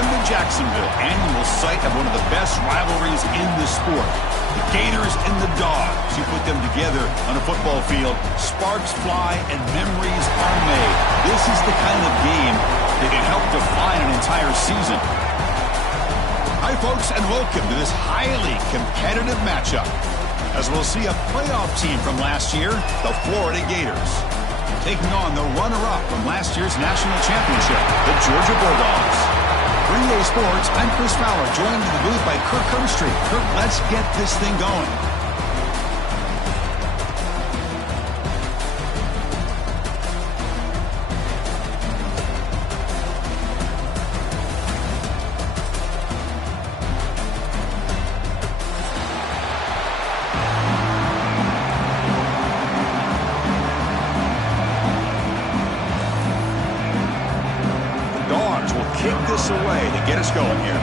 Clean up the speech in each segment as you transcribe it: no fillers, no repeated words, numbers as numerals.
Welcome to Jacksonville, annual site of one of the best rivalries in the sport. The Gators and the Dogs. You put them together on a football field, sparks fly and memories are made. This is the kind of game that can help define an entire season. Hi, folks, and welcome to this highly competitive matchup, as we'll see a playoff team from last year, the Florida Gators, taking on the runner-up from last year's national championship, the Georgia Bulldogs. 3A Sports, I'm Chris Fowler, joined in the booth by Kirk Herbstreit. Kirk, let's get this thing going. Kick this away to get us going here.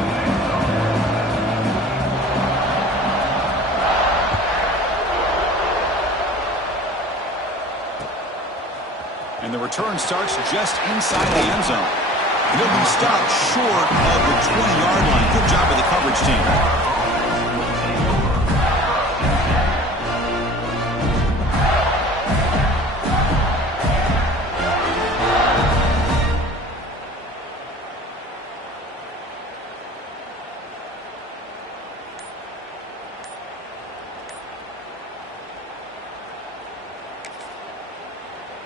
And the return starts just inside the end zone. He'll be stopped short of the 20-yard line. Good job of the coverage team.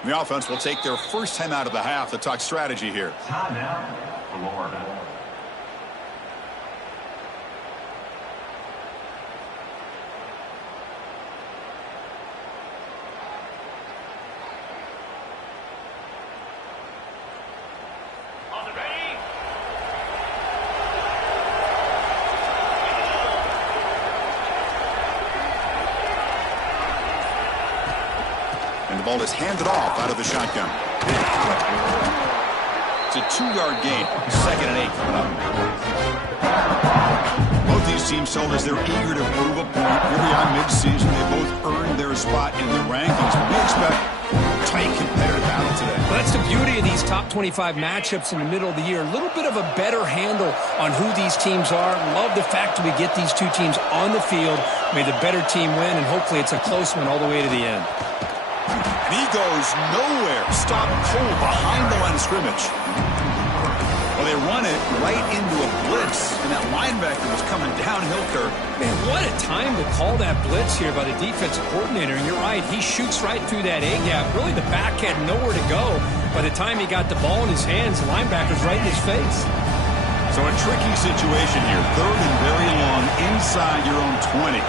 The offense will take their first time out of the half to talk strategy here. Time out, Florida. And the ball is handed off out of the shotgun. It's a 2-yard gain. 2nd and 8 coming up. Both these teams told us they're eager to prove a point. Here we are mid-season. They both earned their spot in the rankings. We expect tight competitive battle today. Well, that's the beauty of these top 25 matchups in the middle of the year. A little bit of a better handle on who these teams are. Love the fact that we get these two teams on the field. May the better team win, and hopefully it's a close one all the way to the end. And he goes nowhere. Stopped cold behind the line of scrimmage. Well, they run it right into a blitz, and that linebacker was coming downhill, Kirk. Man, what a time to call that blitz here by the defensive coordinator. And you're right, he shoots right through that A-gap. Really, the back had nowhere to go. By the time he got the ball in his hands, the linebacker's right in his face. So a tricky situation here. 3rd and very long inside your own 20.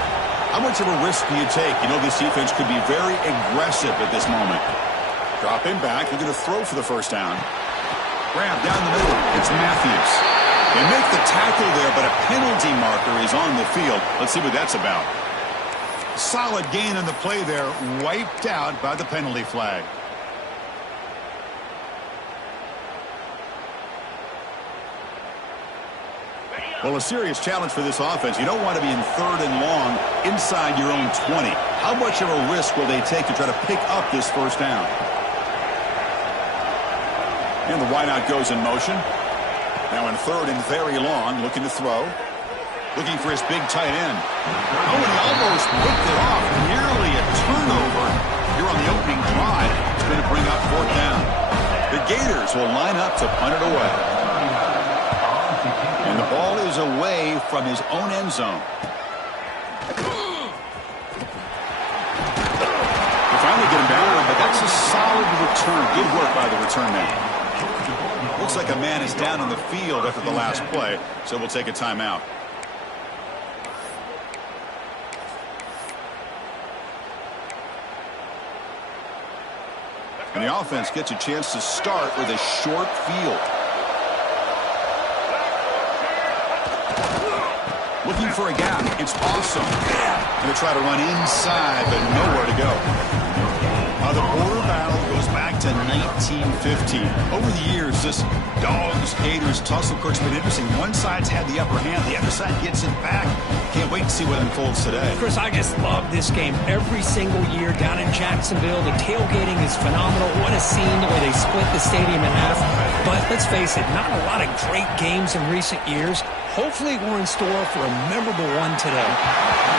How much of a risk do you take? You know, this defense could be very aggressive at this moment. Drop him back. They're going to throw for the first down. Grab down the middle. It's Matthews. They make the tackle there, but a penalty marker is on the field. Let's see what that's about. Solid gain on the play there. Wiped out by the penalty flag. Well, a serious challenge for this offense. You don't want to be in 3rd and long inside your own 20. How much of a risk will they take to try to pick up this first down? And the wideout goes in motion. Now in 3rd and very long, looking to throw. Looking for his big tight end. Oh, and he almost picked it off. Nearly a turnover here on the opening drive. It's going to bring up 4th down. The Gators will line up to punt it away. And the ball is away from his own end zone. They finally get him down, but that's a solid return. Good work by the return man. Looks like a man is down on the field after the last play, so we'll take a timeout. And the offense gets a chance to start with a short field. Looking for a gap. It's awesome. Going to try to run inside, but nowhere to go. The border battle goes goes back to 1915. Over the years, this Dogs-Gators tussle course has been interesting. One side's had the upper hand, the other side gets it back. Can't wait to see what unfolds today. Chris, I just love this game every single year down in Jacksonville. The tailgating is phenomenal. What a scene the way they split the stadium in half. But let's face it, not a lot of great games in recent years. Hopefully we're in store for a memorable one today.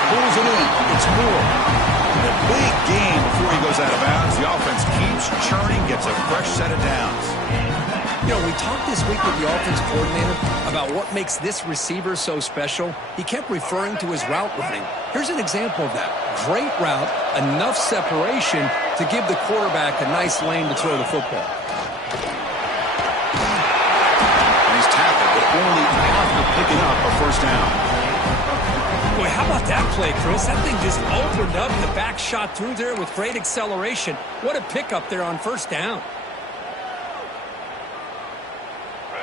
Pulls it in. It's Moore. A big game before he goes out of bounds. The offense keeps churning, gets a fresh set of downs. You know, we talked this week with the offense coordinator about what makes this receiver so special. He kept referring to his route running. Here's an example of that. Great route, enough separation to give the quarterback a nice lane to throw the football. And he's tackled, but only after picking up a first down. Boy, how about that play, Chris? That thing just opened up. The back shot through there with great acceleration. What a pickup there on first down.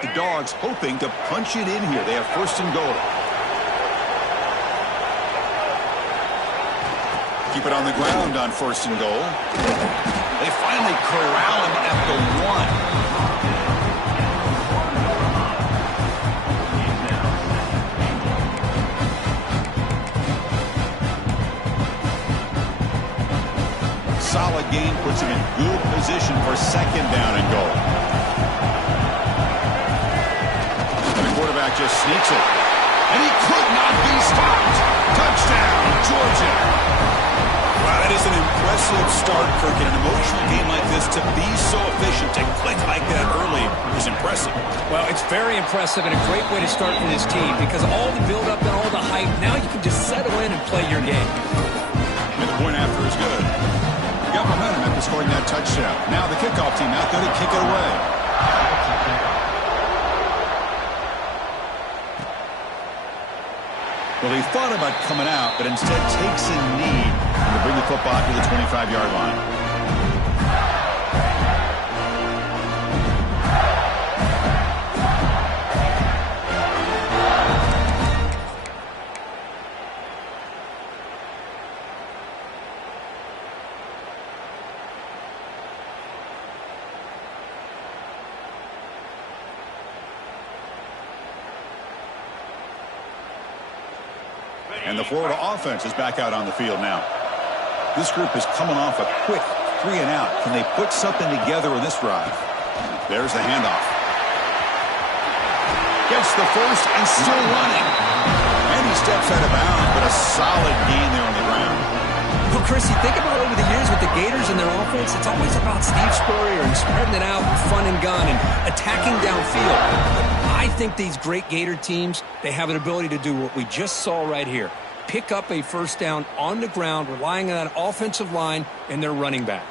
The Dogs hoping to punch it in here. They have first and goal. Keep it on the ground on first and goal. They finally corral him at the 1. Solid game puts him in good position for second down and goal. And the quarterback just sneaks it. And he could not be stopped. Touchdown, Georgia. Wow, that is an impressive start, Kirk. In an emotional game like this, to be so efficient, to click like that early is impressive. Well, it's very impressive and a great way to start for this team because all the build-up and all the hype, now you can just settle in and play your game. And the point after is good. Got momentum after scoring that touchdown. Now the kickoff team out there to kick it away. Well, he thought about coming out, but instead takes a knee to bring the football to the 25-yard line. And the Florida offense is back out on the field now. This group is coming off a quick 3 and out. Can they put something together in this drive? There's the handoff. Gets the first and still running. And he steps out of bounds, but a solid gain there on the ground. Well, Chris, you think about over the years with the Gators and their offense, it's always about Steve Spurrier and spreading it out, fun and gun, and attacking downfield. I think these great Gator teams, they have an ability to do what we just saw right here. Pick up a first down on the ground, relying on that offensive line and their running back.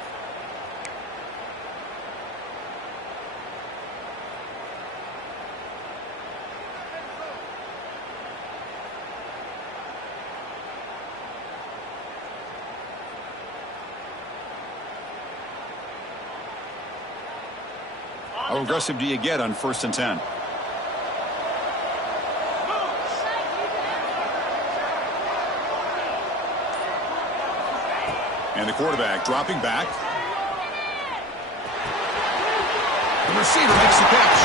How aggressive do you get on 1st and 10? And the quarterback dropping back. The receiver makes the catch.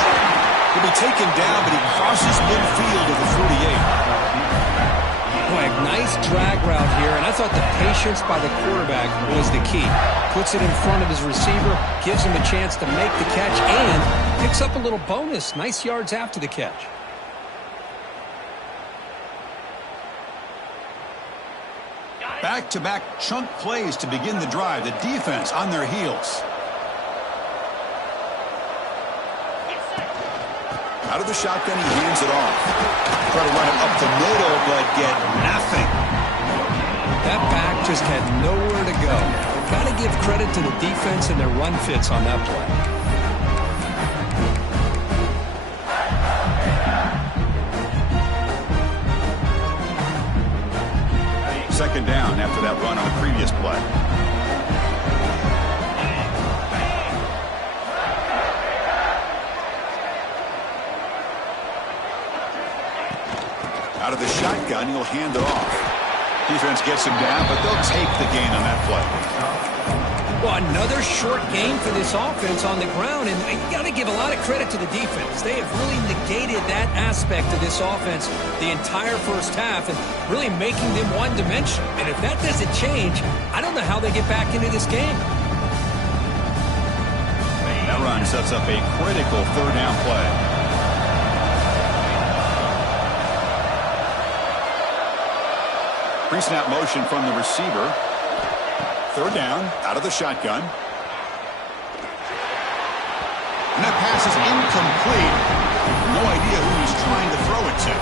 He'll be taken down, but he crosses midfield of the 48. Boy, a nice drag route here, and I thought the patience by the quarterback was the key. Puts it in front of his receiver, gives him a chance to make the catch, and picks up a little bonus. Nice yards after the catch. Back-to-back chunk plays to begin the drive. The defense on their heels. Out of the shotgun, he hands it off. Try to run it up the middle, but get nothing. That back just had nowhere to go. Got to give credit to the defense and their run fits on that play. Second down after that run on the previous play. Out of the shotgun, he'll hand it off. Defense gets him down, but they'll take the gain on that play. Well, Another short game for this offense on the ground, and you got to give a lot of credit to the defense. They have really negated that aspect of this offense the entire first half and really making them one-dimensional. And if that doesn't change, I don't know how they get back into this game. That run sets up a critical third down play. Pre-snap motion from the receiver. Third down, out of the shotgun. And that pass is incomplete. No idea who he's trying to throw it to.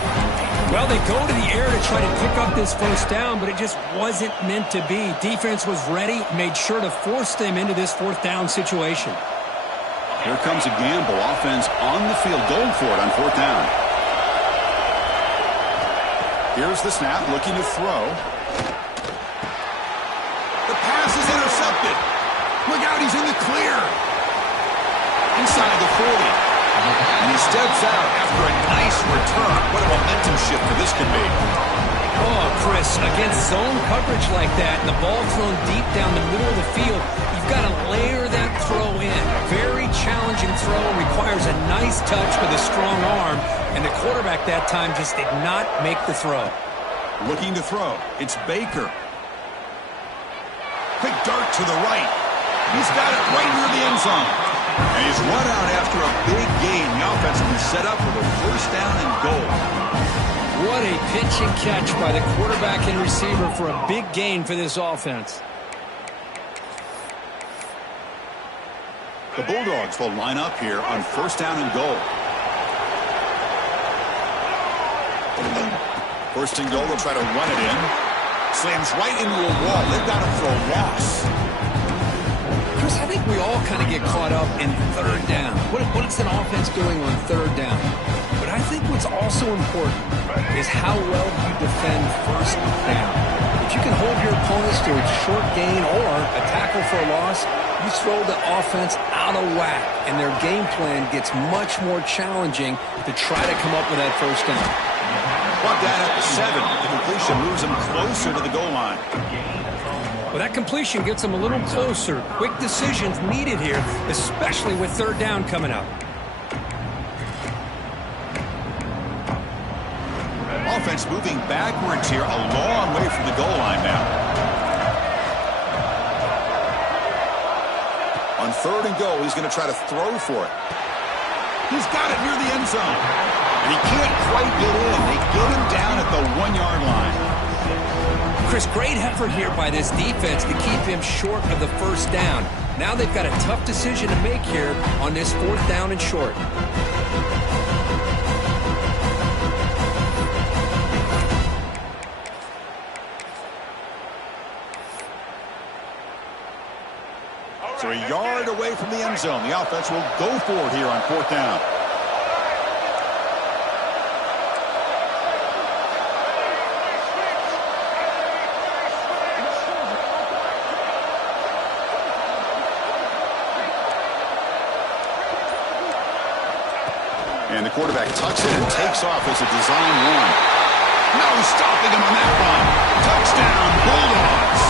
Well, they go to the air to try to pick up this first down, but it just wasn't meant to be. Defense was ready, made sure to force them into this fourth down situation. Here comes a gamble. Offense on the field, going for it on fourth down. Here's the snap, looking to throw. The pass is intercepted. Look out, he's in the clear. Inside the 40. And he steps out after a nice return. What a momentum shift for this could be. Oh, Chris, against zone coverage like that, and the ball thrown deep down the middle of the field, you've got to layer that throw in. Very challenging throw, requires a nice touch with a strong arm, and the quarterback that time just did not make the throw. Looking to throw. It's Baker. Quick dart to the right. He's got it right near the end zone. And he's run out after a big gain. The offense will be set up with a first down and goal. What a pitch and catch by the quarterback and receiver for a big gain for this offense. The Bulldogs will line up here on first down and goal. First and goal, they'll try to run it in. Slams right into a wall. They've got him for a loss. Chris, I think we all kind of get caught up in third down. What is an offense doing on third down? But I think what's also important is how well you defend first down. If you can hold your opponents to a short gain or a tackle for a loss, you throw the offense out of whack, and their game plan gets much more challenging to try to come up with that first down. Brought down at the 7. The completion moves them closer to the goal line. Well, that completion gets them a little closer. Quick decisions needed here, especially with third down coming up. Offense moving backwards here, a long way from the goal line now. On third and goal, he's going to try to throw for it. He's got it near the end zone. And he can't quite get in. They get him down at the 1-yard line. Chris, great effort here by this defense to keep him short of the first down. Now they've got a tough decision to make here on this fourth down and short. So a yard away from the end zone. The offense will go for it here on fourth down. And the quarterback tucks it and takes off as a design run. No stopping him on that run. Touchdown, Bulldogs.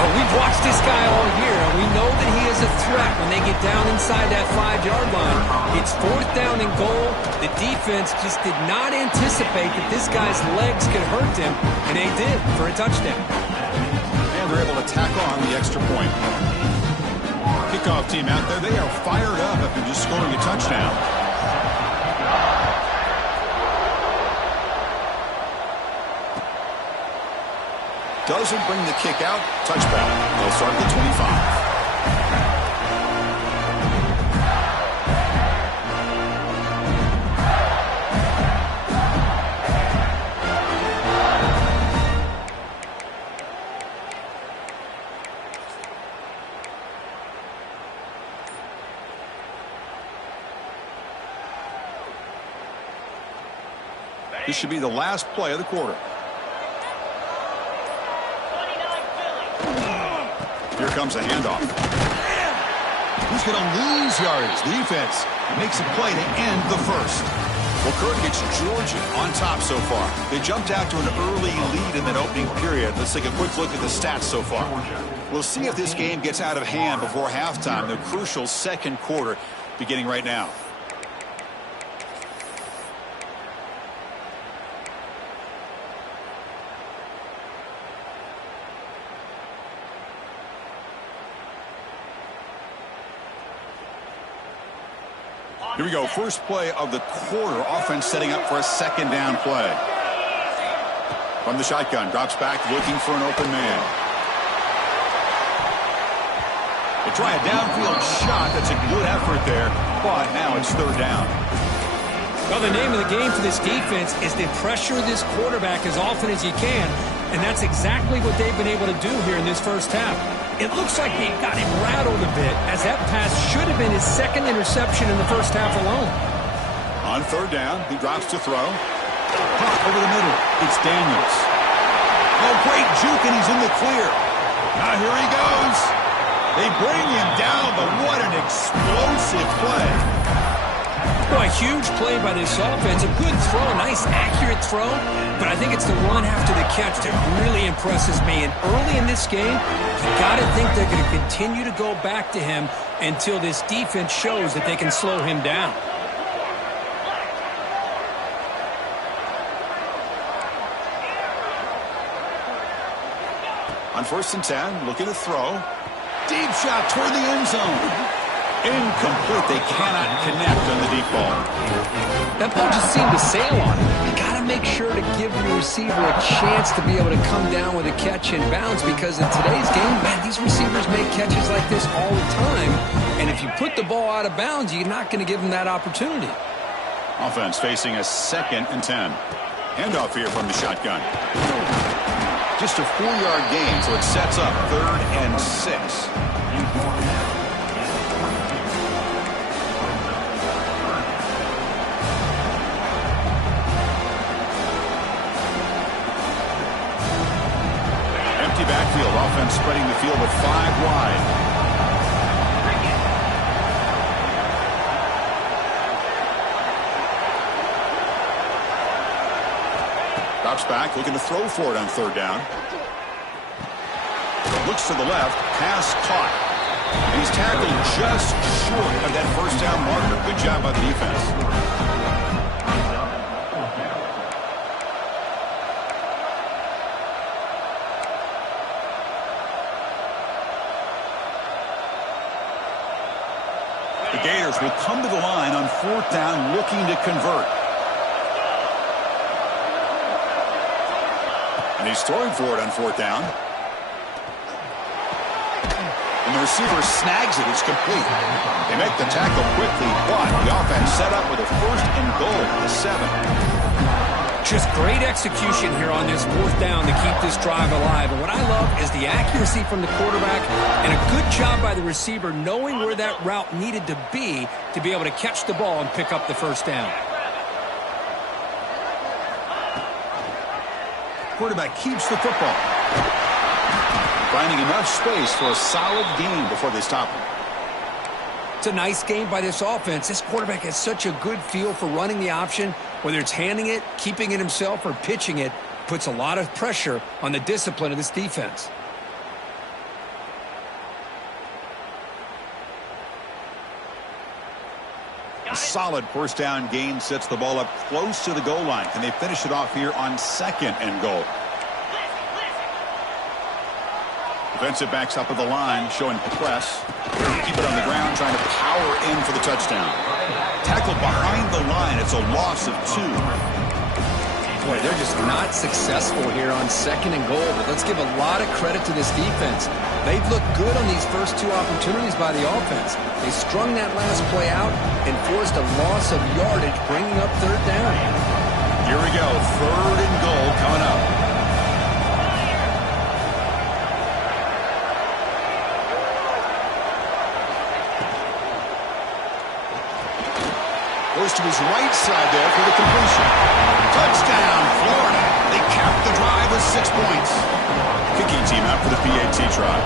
Well, we've watched this guy all year, and we know that he is a threat when they get down inside that 5-yard line. It's fourth down and goal. The defense just did not anticipate that this guy's legs could hurt him, and they did for a touchdown. And they're able to tack on the extra point. Kickoff team out there, they are fired up after just scoring a touchdown. Doesn't bring the kick out. Touchback. They'll start at the 25. This should be the last play of the quarter. Here comes a handoff. Who's going to lose yards? The defense makes a play to end the first. Well, Kurt, it's Georgia on top so far. They jumped out to an early lead in that opening period. Let's take a quick look at the stats so far. We'll see if this game gets out of hand before halftime. The crucial second quarter beginning right now. Here we go. First play of the quarter. Offense setting up for a second down play. From the shotgun. Drops back looking for an open man. They try a downfield shot. That's a good effort there. But now it's third down. Well, the name of the game for this defense is to pressure this quarterback as often as you can. And that's exactly what they've been able to do here in this first half. It looks like they got him rattled a bit, as that pass should have been his second interception in the first half alone. On third down, he drops to throw. Hot over the middle. It's Daniels. Oh, great juke, and he's in the clear. Now here he goes. They bring him down, but what an explosive play. Well, a huge play by this offense. A good throw, a nice accurate throw. But I think it's the run after the catch that really impresses me. And early in this game, you got to think they're going to continue to go back to him until this defense shows that they can slow him down. On 1st and 10, looking to throw. Deep shot toward the end zone. Incomplete. They cannot connect on the deep ball. That ball just seemed to sail on him. You got to make sure to give your receiver a chance to be able to come down with a catch and bounce, because in today's game, man, these receivers make catches like this all the time. And if you put the ball out of bounds, you're not going to give them that opportunity. Offense facing a 2nd and 10. Handoff here from the shotgun. Just a 4-yard gain, so it sets up 3rd and 6. Backfield offense spreading the field with 5 wide. Drops back, looking to throw for it on 3rd down. Looks to the left, pass caught. And he's tackled just short of that 1st down marker. Good job by the defense. The Gators will come to the line on 4th down looking to convert. And he's throwing for it on 4th down. And the receiver snags it. It's complete. They make the tackle quickly, but the offense set up with a 1st and goal at the 7. Just great execution here on this 4th down to keep this drive alive. And what I love is the accuracy from the quarterback and a good job by the receiver knowing where that route needed to be able to catch the ball and pick up the 1st down. Quarterback keeps the football. Finding enough space for a solid gain before they stop him. It's a nice game by this offense. This quarterback has such a good feel for running the option. Whether it's handing it, keeping it himself, or pitching it, puts a lot of pressure on the discipline of this defense. A solid 1st down gain sets the ball up close to the goal line. Can they finish it off here on 2nd and goal? Defensive backs up at the line, showing press. Keep it on the ground, trying to power in for the touchdown. Tackled behind the line. It's a loss of 2. Boy, they're just not successful here on 2nd and goal, but let's give a lot of credit to this defense. They've looked good on these first 2 opportunities by the offense. They strung that last play out and forced a loss of yardage, bringing up 3rd down. Here we go, 3rd and goal coming up. Goes to his right side there for the completion. Touchdown, Florida. They cap the drive with 6 points. Kicking team out for the PAT try.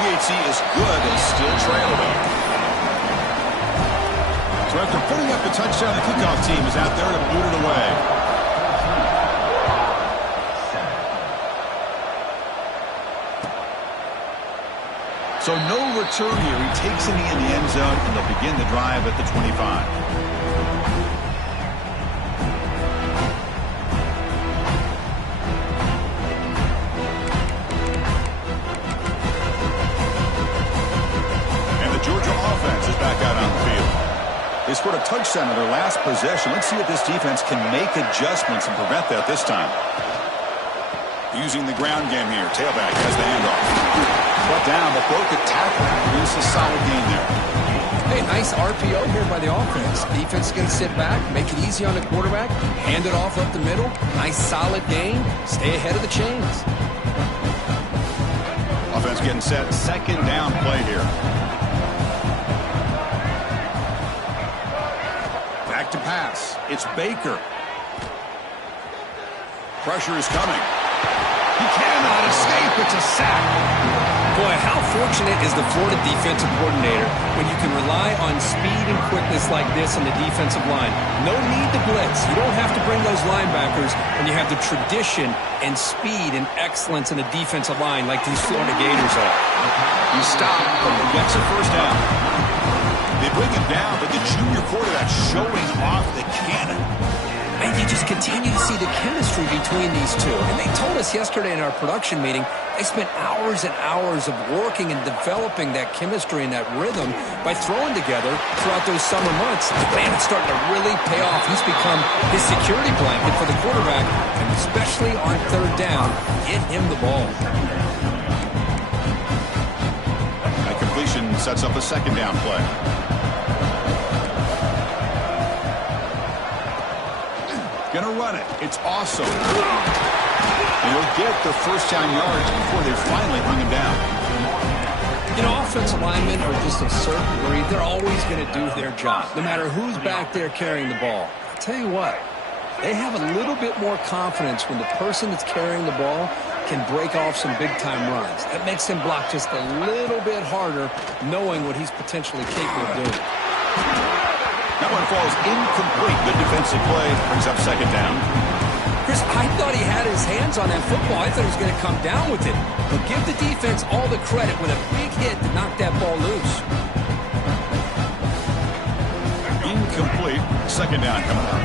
PAT is good. They still trail though. So after putting up a touchdown, the kickoff team is out there to boot it away. So no return here. He takes it in the end zone, and they'll begin the drive at the 25. They scored a touchdown in their last possession. Let's see if this defense can make adjustments and prevent that this time. Using the ground game here. Tailback has the handoff. Brought down, but broke a tackle. Produce a solid gain there. Hey, nice RPO here by the offense. Defense is going to sit back, make it easy on the quarterback, hand it off up the middle. Nice solid gain. Stay ahead of the chains. Offense getting set. Second down play here. To pass. It's Baker. Pressure is coming. He cannot escape. It's a sack. Boy, how fortunate is the Florida defensive coordinator when you can rely on speed and quickness like this on the defensive line. No need to blitz. You don't have to bring those linebackers when you have the tradition and speed and excellence in the defensive line like these Florida Gators are. He stopped, but he gets a first down. They bring him down, but the junior quarterback showing off the cannon. And you just continue to see the chemistry between these two. And they told us yesterday in our production meeting, they spent hours and hours of working and developing that chemistry and that rhythm by throwing together throughout those summer months. Man, it's starting to really pay off. He's become his security blanket for the quarterback, and especially on third down, get him the ball. That completion sets up a second down play. Gonna run it. It's awesome. And he'll get the first down yards before they finally bring him down. You know, offensive linemen are just a certain breed. They're always going to do their job, no matter who's back there carrying the ball. I'll tell you what, they have a little bit more confidence when the person that's carrying the ball can break off some big-time runs. That makes him block just a little bit harder, knowing what he's potentially capable of doing. That one falls incomplete. Good defensive play. Brings up second down. Chris, I thought he had his hands on that football. I thought he was going to come down with it. But give the defense all the credit with a big hit to knock that ball loose. Incomplete. Second down coming up.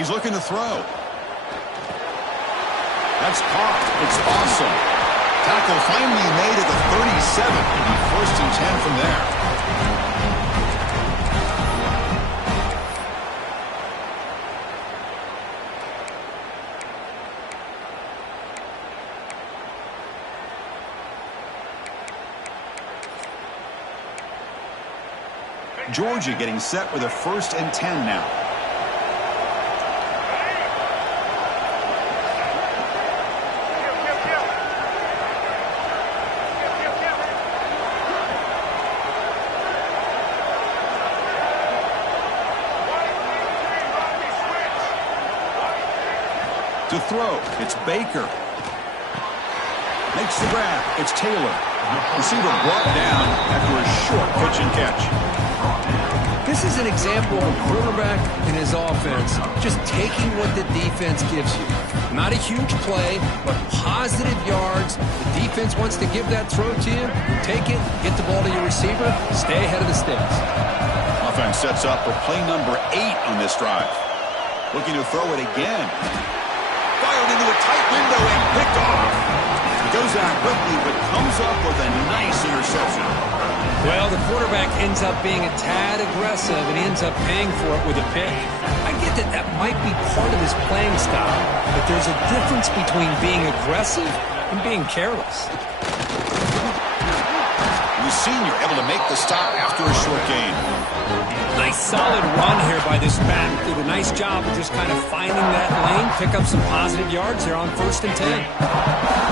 He's looking to throw. That's caught. It's awesome. Tackle finally made at the 37. It'll be first and 10 from there. Georgia getting set with a first and 10 now. To throw, it's Baker. Makes the grab, it's Taylor. Receiver brought down after a short pitch and catch. This is an example of a quarterback and his offense just taking what the defense gives you. Not a huge play, but positive yards. The defense wants to give that throw to you. You take it, get the ball to your receiver, stay ahead of the sticks. Offense sets up for play number 8 on this drive. Looking to throw it again. Fired into a tight window and picked off. He goes out quickly, but comes up with a nice interception. Well, the quarterback ends up being a tad aggressive and ends up paying for it with a pick. I get that that might be part of his playing style, but there's a difference between being aggressive and being careless. The senior able to make the stop after a short gain. Nice solid run here by this back. Did a nice job of just kind of finding that lane, pick up some positive yards here on first and 10.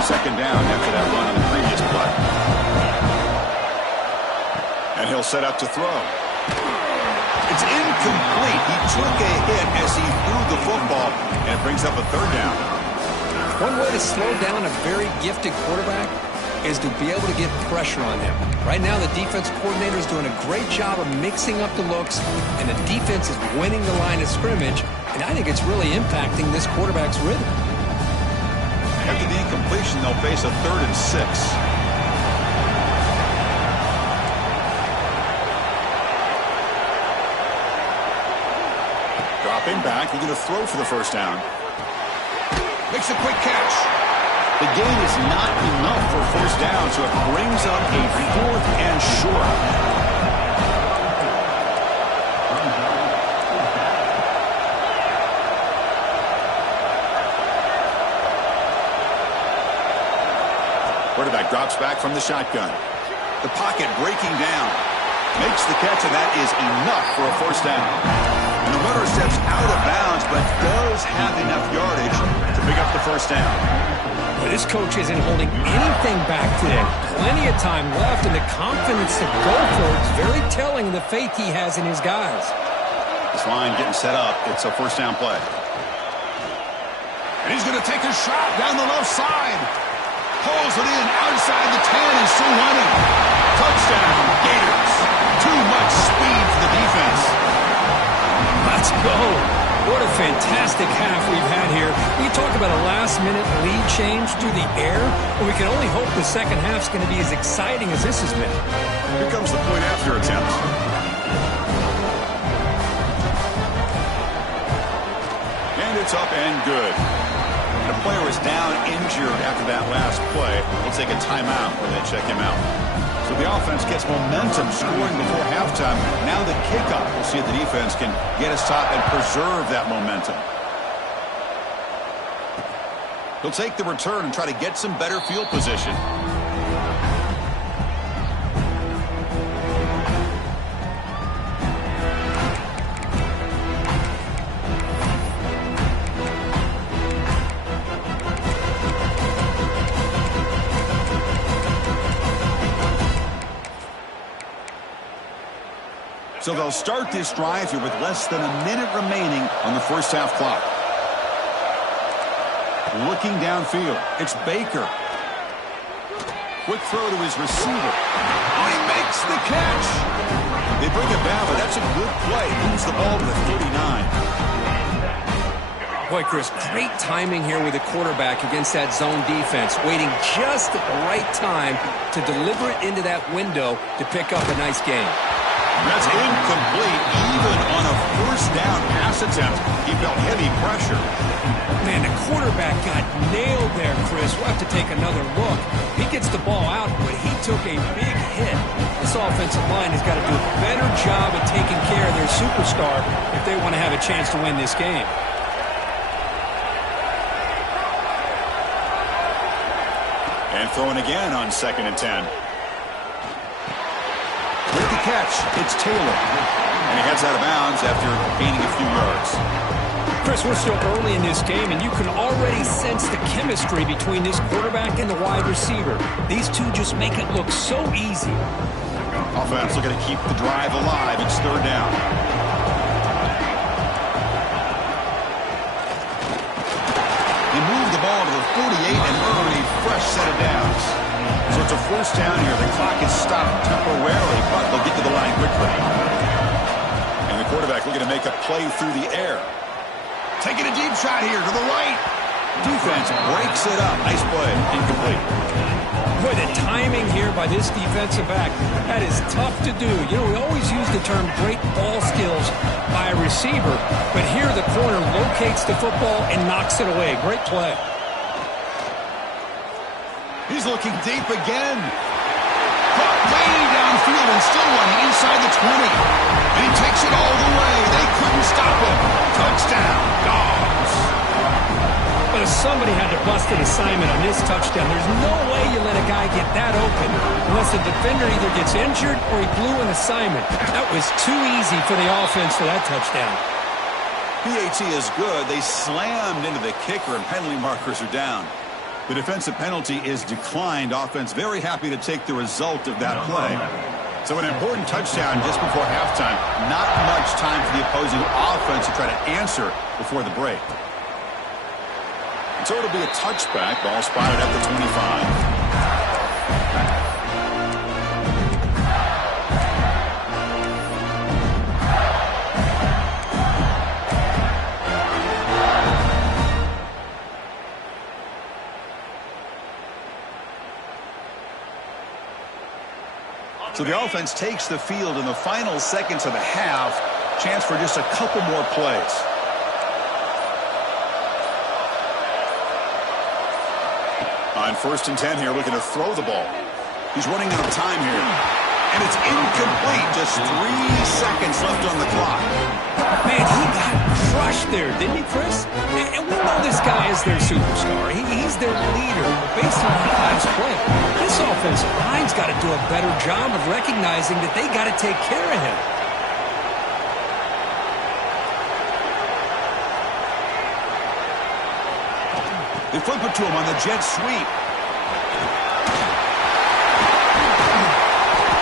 Second down after that run on the previous play. And he'll set up to throw. It's incomplete. He took a hit as he threw the football, and it brings up a third down. One way to slow down a very gifted quarterback is to be able to get pressure on him. Right now, the defense coordinator is doing a great job of mixing up the looks, and the defense is winning the line of scrimmage, and I think it's really impacting this quarterback's rhythm. After the incompletion, they'll face a 3rd and 6. Dropping back, looking to throw for the first down. Makes a quick catch. The gain is not enough for first down, so it brings up a 4th and short. Quarterback drops back from the shotgun. The pocket breaking down. Makes the catch, and that is enough for a first down. And the runner steps out of bounds, but does have enough yardage to pick up the first down. Well, this coach isn't holding anything back today. Plenty of time left, and the confidence to go for it is very telling of the faith he has in his guys. This line getting set up. It's a first down play. And he's going to take a shot down the left side. Pulls it in outside the 10 and still running. Touchdown, Gators. Too much speed for the defense. Let's go. What a fantastic half we've had here. We talk about a last-minute lead change through the air, but we can only hope the second half's going to be as exciting as this has been. Here comes the point after attempt. And it's up and good. The player is down injured after that last play. We'll take a timeout when they check him out. So the offense gets momentum scoring before halftime. Now the kickoff. We'll see if the defense can get a stop and preserve that momentum. He'll take the return and try to get some better field position. So they'll start this drive here with less than a minute remaining on the first half clock. Looking downfield, it's Baker. Quick throw to his receiver. Oh, he makes the catch. They bring it down, but that's a good play. Moves the ball to the 39. Boy, Chris, great timing here with the quarterback against that zone defense, waiting just at the right time to deliver it into that window to pick up a nice gain. That's incomplete. Even on a first down pass attempt, he felt heavy pressure. Man, the quarterback got nailed there, Chris. We'll have to take another look. He gets the ball out, but he took a big hit. This offensive line has got to do a better job of taking care of their superstar if they want to have a chance to win this game. And throwing again on 2nd and 10. With the catch, it's Taylor. And he heads out of bounds after gaining a few yards. Chris, we're still early in this game, and you can already sense the chemistry between this quarterback and the wide receiver. These two just make it look so easy. Offense looking to keep the drive alive. It's 3rd down. They move the ball to the 48 and earn a fresh set of downs. So it's a first down here. The clock is stopped temporarily, but they'll get to the line quickly. And the quarterback looking to make a play through the air. Taking a deep shot here to the right. Defense breaks it up. Nice play. Incomplete. Boy, the timing here by this defensive back, that is tough to do. You know, we always use the term great ball skills by a receiver, but here the corner locates the football and knocks it away. Great play. He's looking deep again. Caught way downfield and still running inside the 20. And he takes it all the way. They couldn't stop him. Touchdown, Dogs. But if somebody had to bust an assignment on this touchdown, there's no way you let a guy get that open unless the defender either gets injured or he blew an assignment. That was too easy for the offense for that touchdown. PAT is good. They slammed into the kicker and penalty markers are down. The defensive penalty is declined. Offense very happy to take the result of that play. So an important touchdown just before halftime. Not much time for the opposing offense to try to answer before the break. So it'll be a touchback. Ball spotted at the 25. So the offense takes the field in the final seconds of the half. Chance for just a couple more plays. On 1st and 10 here, looking to throw the ball. He's running out of time here. And it's incomplete. Just 3 seconds left on the clock. Man, he got crushed there, didn't he, Chris? And we know this guy is their superstar. He's their leader. Based on that last play, this offensive line's got to do a better job of recognizing that they got to take care of him. They flip it to him on the jet sweep.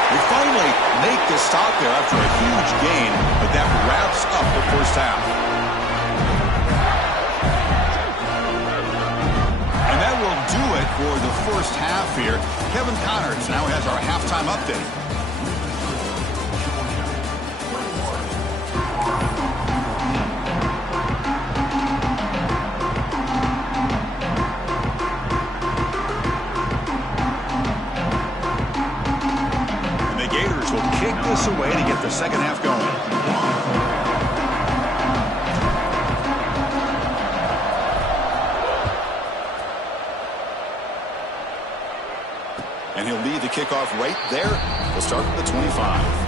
They finally make the stop there after a huge gain, but that wraps up the first half. And that will do it for the first half here. Kevin Connors now has our halftime update. This away to get the second half going. And he'll lead the kickoff right there. We'll start at the 25.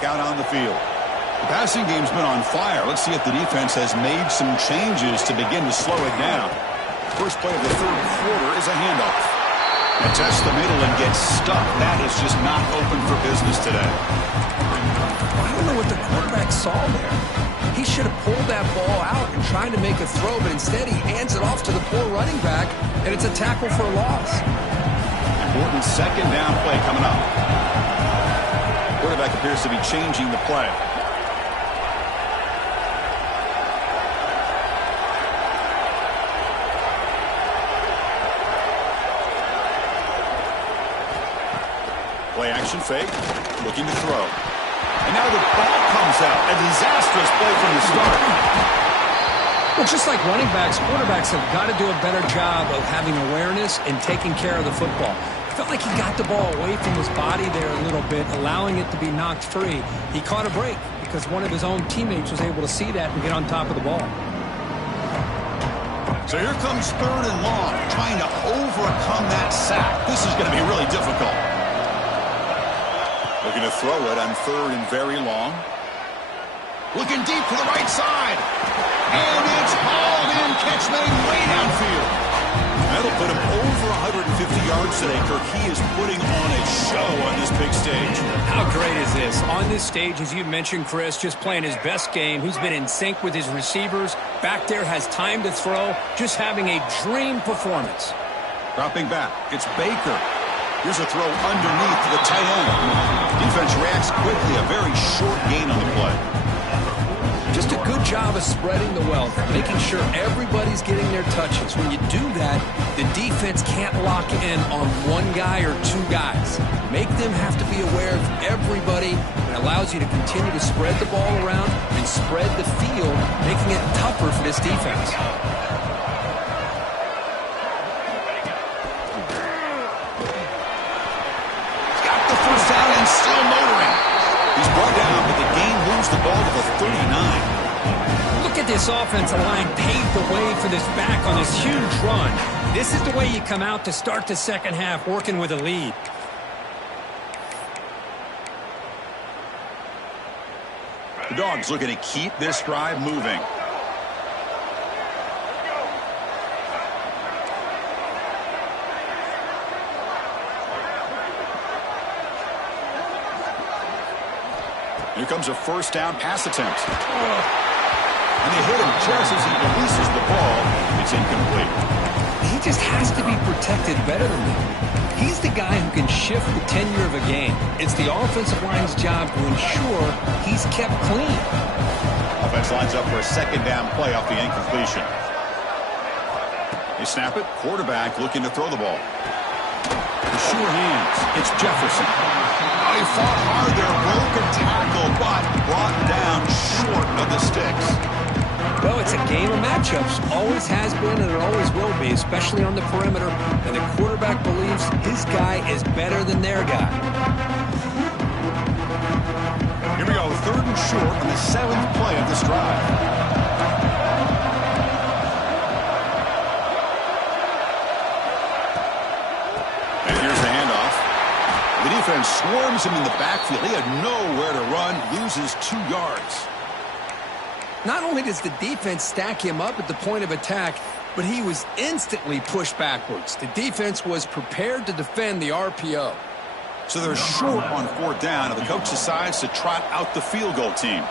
Out on the field. The passing game's been on fire. Let's see if the defense has made some changes to begin to slow it down. First play of the third quarter is a handoff. And tests the middle and gets stuck. That is just not open for business today. I don't know what the quarterback saw there. He should have pulled that ball out and tried to make a throw, but instead he hands it off to the poor running back, and it's a tackle for a loss. Important second down play coming up. Quarterback appears to be changing the play. Play action fake, looking to throw. And now the ball comes out. A disastrous play from the start. Well, just like running backs, quarterbacks have got to do a better job of having awareness and taking care of the football. Felt like he got the ball away from his body there a little bit, allowing it to be knocked free. He caught a break because one of his own teammates was able to see that and get on top of the ball. So here comes 3rd and long, trying to overcome that sack. This is going to be really difficult. Looking to throw it on 3rd and very long. Looking deep to the right side. And it's hauled in, catch made way downfield. That'll put him over 150 yards today, Kirk. He is putting on a show on this big stage. How great is this? On this stage, as you mentioned, Chris, just playing his best game. He's been in sync with his receivers. Back there, has time to throw. Just having a dream performance. Dropping back. It's Baker. Here's a throw underneath to the tight end. Defense reacts quickly. A very short gain on the play. Just a good job of spreading the wealth, making sure everybody's getting their touches. When you do that, the defense can't lock in on one guy or two guys. Make them have to be aware of everybody. It allows you to continue to spread the ball around and spread the field, making it tougher for this defense. Got the first down and still motoring. He's brought down, but the game moves the ball to the 39. Look at this offensive line paved the way for this back on this huge run. This is the way you come out to start the second half, working with a lead. The Dogs looking to keep this drive moving. Here comes a first down pass attempt. And they hit him just as he releases the ball. It's incomplete. He just has to be protected better than that. He's the guy who can shift the tenure of a game. It's the offensive line's job to ensure he's kept clean. Offense lines up for a second down play off the incompletion. They snap it. Quarterback looking to throw the ball. sure hands. It's Jefferson. Oh, he fought hard there, broke a tackle, but brought down short of the sticks. Well, it's a game of matchups. Always has been and it always will be, especially on the perimeter. And the quarterback believes his guy is better than their guy. Here we go, 3rd and short on the 7th play of this drive. And here's the handoff. The defense swarms him in the backfield. He had nowhere to run, loses 2 yards. Not only does the defense stack him up at the point of attack, but he was instantly pushed backwards. The defense was prepared to defend the RPO. So they're short on 4th down, and the coach decides to trot out the field goal team.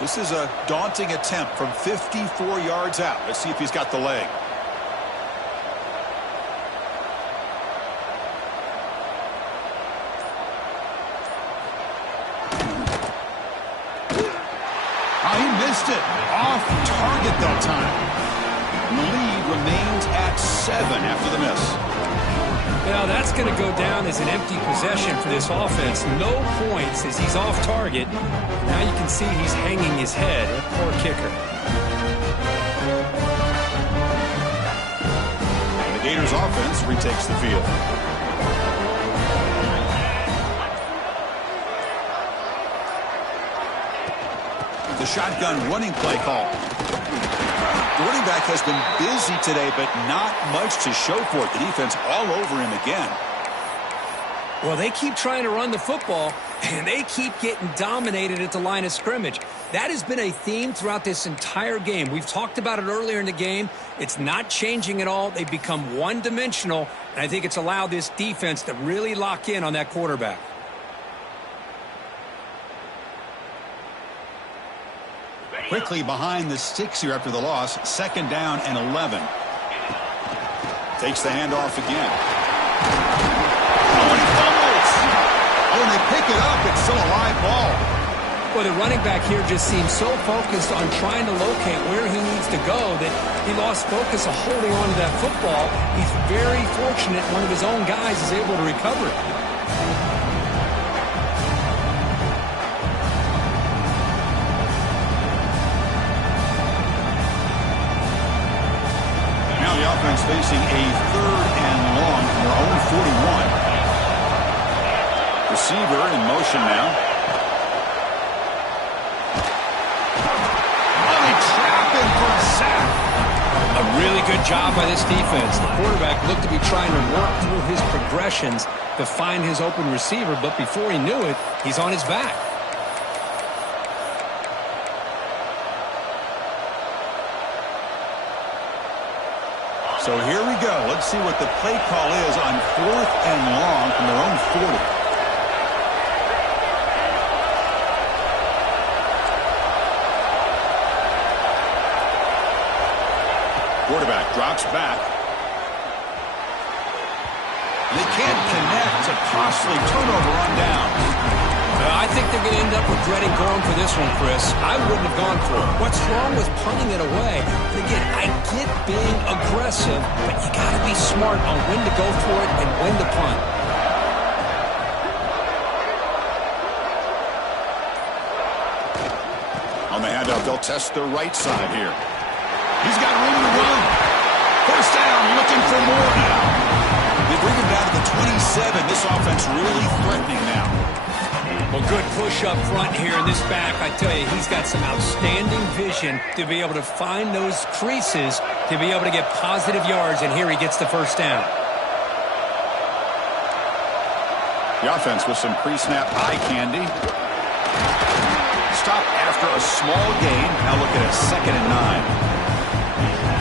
This is a daunting attempt from 54 yards out. Let's see if he's got the leg. Oh, he missed it. Off target that time. And the lead remains at 7 after the miss. Now that's going to go down as an empty possession for this offense. No points as he's off target. Now you can see he's hanging his head. A poor kicker. And the Gators offense retakes the field. The shotgun running play call. The running back has been busy today, but not much to show for it. The defense all over him again. Well, they keep trying to run the football, and they keep getting dominated at the line of scrimmage. That has been a theme throughout this entire game. We've talked about it earlier in the game. It's not changing at all. They've become one-dimensional, and I think it's allowed this defense to really lock in on that quarterback. Quickly behind the sticks here after the loss. 2nd down and 11. Takes the handoff again. Oh, and he fumbles. Oh, and they pick it up. It's still a live ball. Well, the running back here just seems so focused on trying to locate where he needs to go that he lost focus of holding on to that football. He's very fortunate one of his own guys is able to recover it. Facing a 3rd and long from their own 41. Receiver in motion now. Oh, they trap him for a sack. A really good job by this defense. The quarterback looked to be trying to work through his progressions to find his open receiver, but before he knew it, he's on his back. So here we go. Let's see what the play call is on 4th and long from their own 40. Quarterback drops back. They can't connect. A costly turnover on down. I think they're going to end up regretting going for this one, Chris. I wouldn't have gone for it. What's wrong with punting it away? And again, I get being aggressive, but you got to be smart on when to go for it and when to punt. On the handoff, they'll test the right side here. He's got room to run. 1st down, looking for more now. They bring him down to the 27. This offense really threatening now. Well, good push up front here in this back. I tell you, he's got some outstanding vision to be able to find those creases, to be able to get positive yards, and here he gets the 1st down. The offense with some pre-snap eye candy. Stop after a small gain. Now look at a 2nd and 9.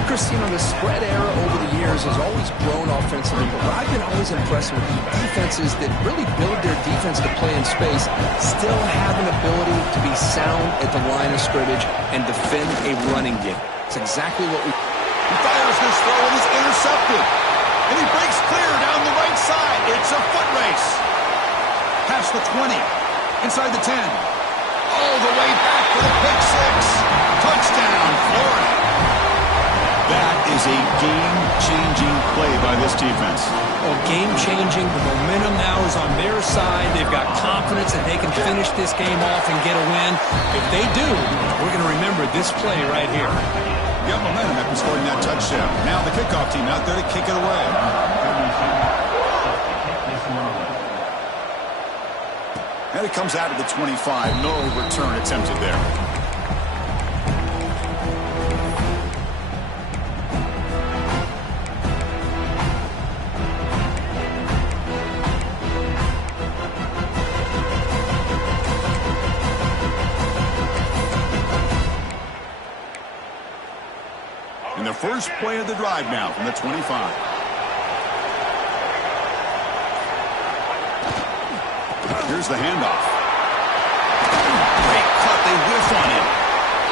Chris, you know, the spread era over the years has always grown offensively, but I've been always impressed with the defenses that really build their defense to play in space, still have an ability to be sound at the line of scrimmage and defend a running game. It's exactly what we... He fires this throw and is intercepted. And he breaks clear down the right side. It's a foot race. Past the 20. Inside the 10. All the way back for the pick 6. Touchdown, Florida. That is a game-changing play. play by this defense. Well, game-changing. The momentum now is on their side. They've got confidence that they can finish this game off and get a win. If they do, we're going to remember this play right here. Got momentum after scoring that touchdown. Now the kickoff team out there to kick it away. And it comes out of the 25. No return attempted there. And the first play of the drive now from the 25. Here's the handoff. Great cut. They whiff on him.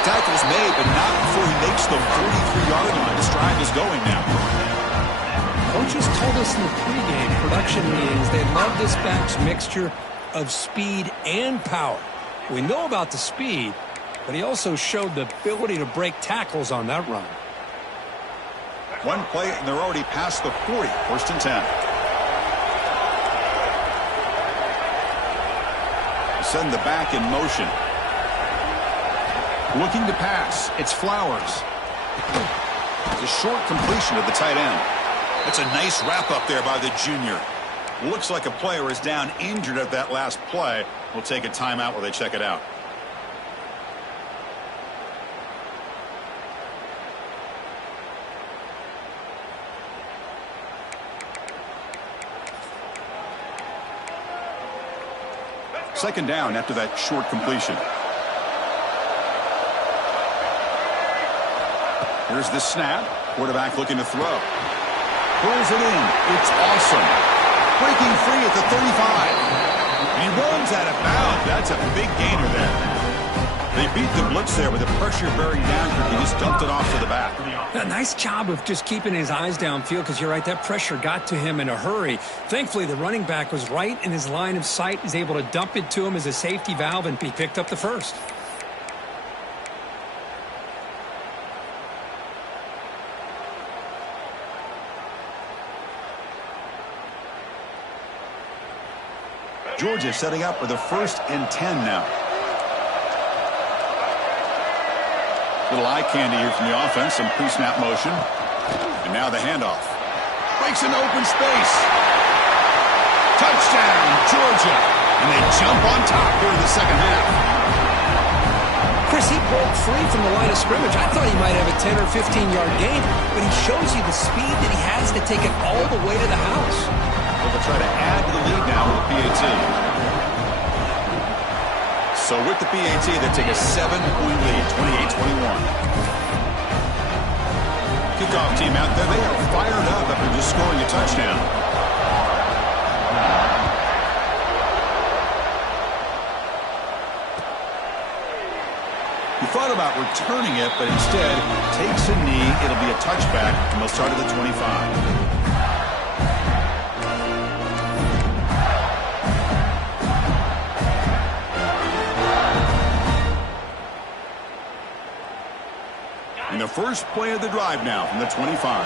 Tackle's made, but not before he makes the 43-yard line. This drive is going now. Coaches told us in the pregame production meetings they love this back's mixture of speed and power. We know about the speed, but he also showed the ability to break tackles on that run. One play, and they're already past the 40. First and 10. Send the back in motion. Looking to pass. It's Flowers. It's a short completion of the tight end. That's a nice wrap up there by the junior. Looks like a player is down injured at that last play. We'll take a timeout while they check it out. Second down after that short completion. Here's the snap. Quarterback looking to throw. Pulls it in. It's awesome. Breaking free at the 35. And he runs out of bounds. That's a big gainer there. They beat the blitz there with the pressure bearing down. He just dumped it off to the back. A nice job of just keeping his eyes downfield because you're right, that pressure got to him in a hurry. Thankfully, the running back was right in his line of sight. He's able to dump it to him as a safety valve, and he picked up the first. Georgia setting up with a 1st and 10 now. Little eye candy here from the offense. Some pre-snap motion. And now the handoff. Breaks an open space. Touchdown, Georgia. And they jump on top here in the second half. Chris, he broke free from the line of scrimmage. I thought he might have a 10 or 15-yard gain, but he shows you the speed that he has to take it all the way to the house. They'll try to add to the lead now with the PAT. So with the PAT, they take a 7-point lead, 28-21. Kickoff team out there. They are fired up after just scoring a touchdown. He thought about returning it, but instead takes a knee. It'll be a touchback, and they'll start at the 25. And the first play of the drive now from the 25.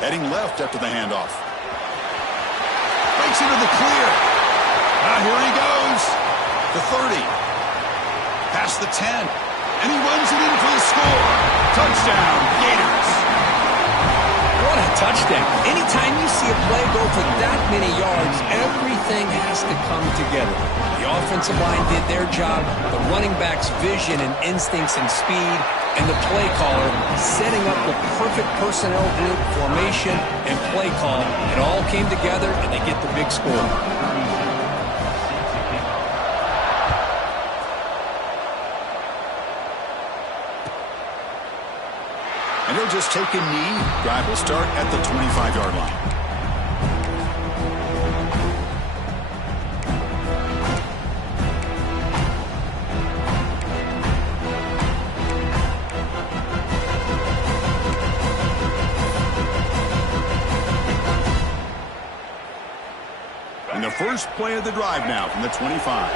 Heading left after the handoff. Breaks into the clear. Now here he goes. The 30. Past the 10. And he runs it in for the score. Touchdown, Gators. What a touchdown. Anytime you see a play go for that many yards, everything has to come together. The offensive line did their job, the running back's vision and instincts and speed, and the play caller setting up the perfect personnel group, formation, and play call. It all came together, and they get the big score. And he'll just take a knee. Drive will start at the 25-yard line. And the first play of the drive now from the 25.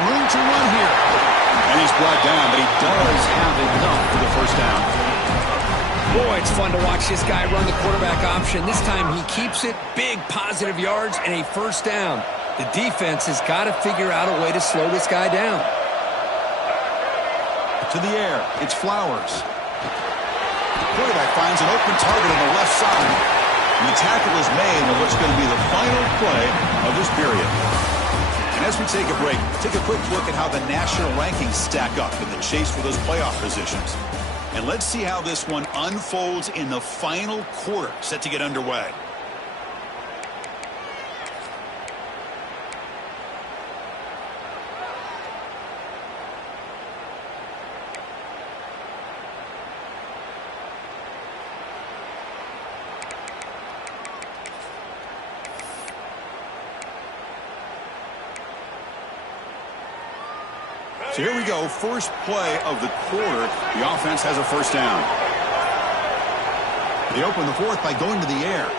Room to run here. And he's brought down, but he does have enough for the first down. Boy, it's fun to watch this guy run the quarterback option. This time he keeps it. Big positive yards and a first down. The defense has got to figure out a way to slow this guy down. To the air. It's Flowers. The quarterback finds an open target on the left side. And the tackle is made on what's going to be the final play of this period. And as we take a break, take a quick look at how the national rankings stack up in the chase for those playoff positions. And let's see how this one unfolds in the final quarter set to get underway. So here we go, first play of the quarter. The offense has a first down. They open the fourth by going to the air.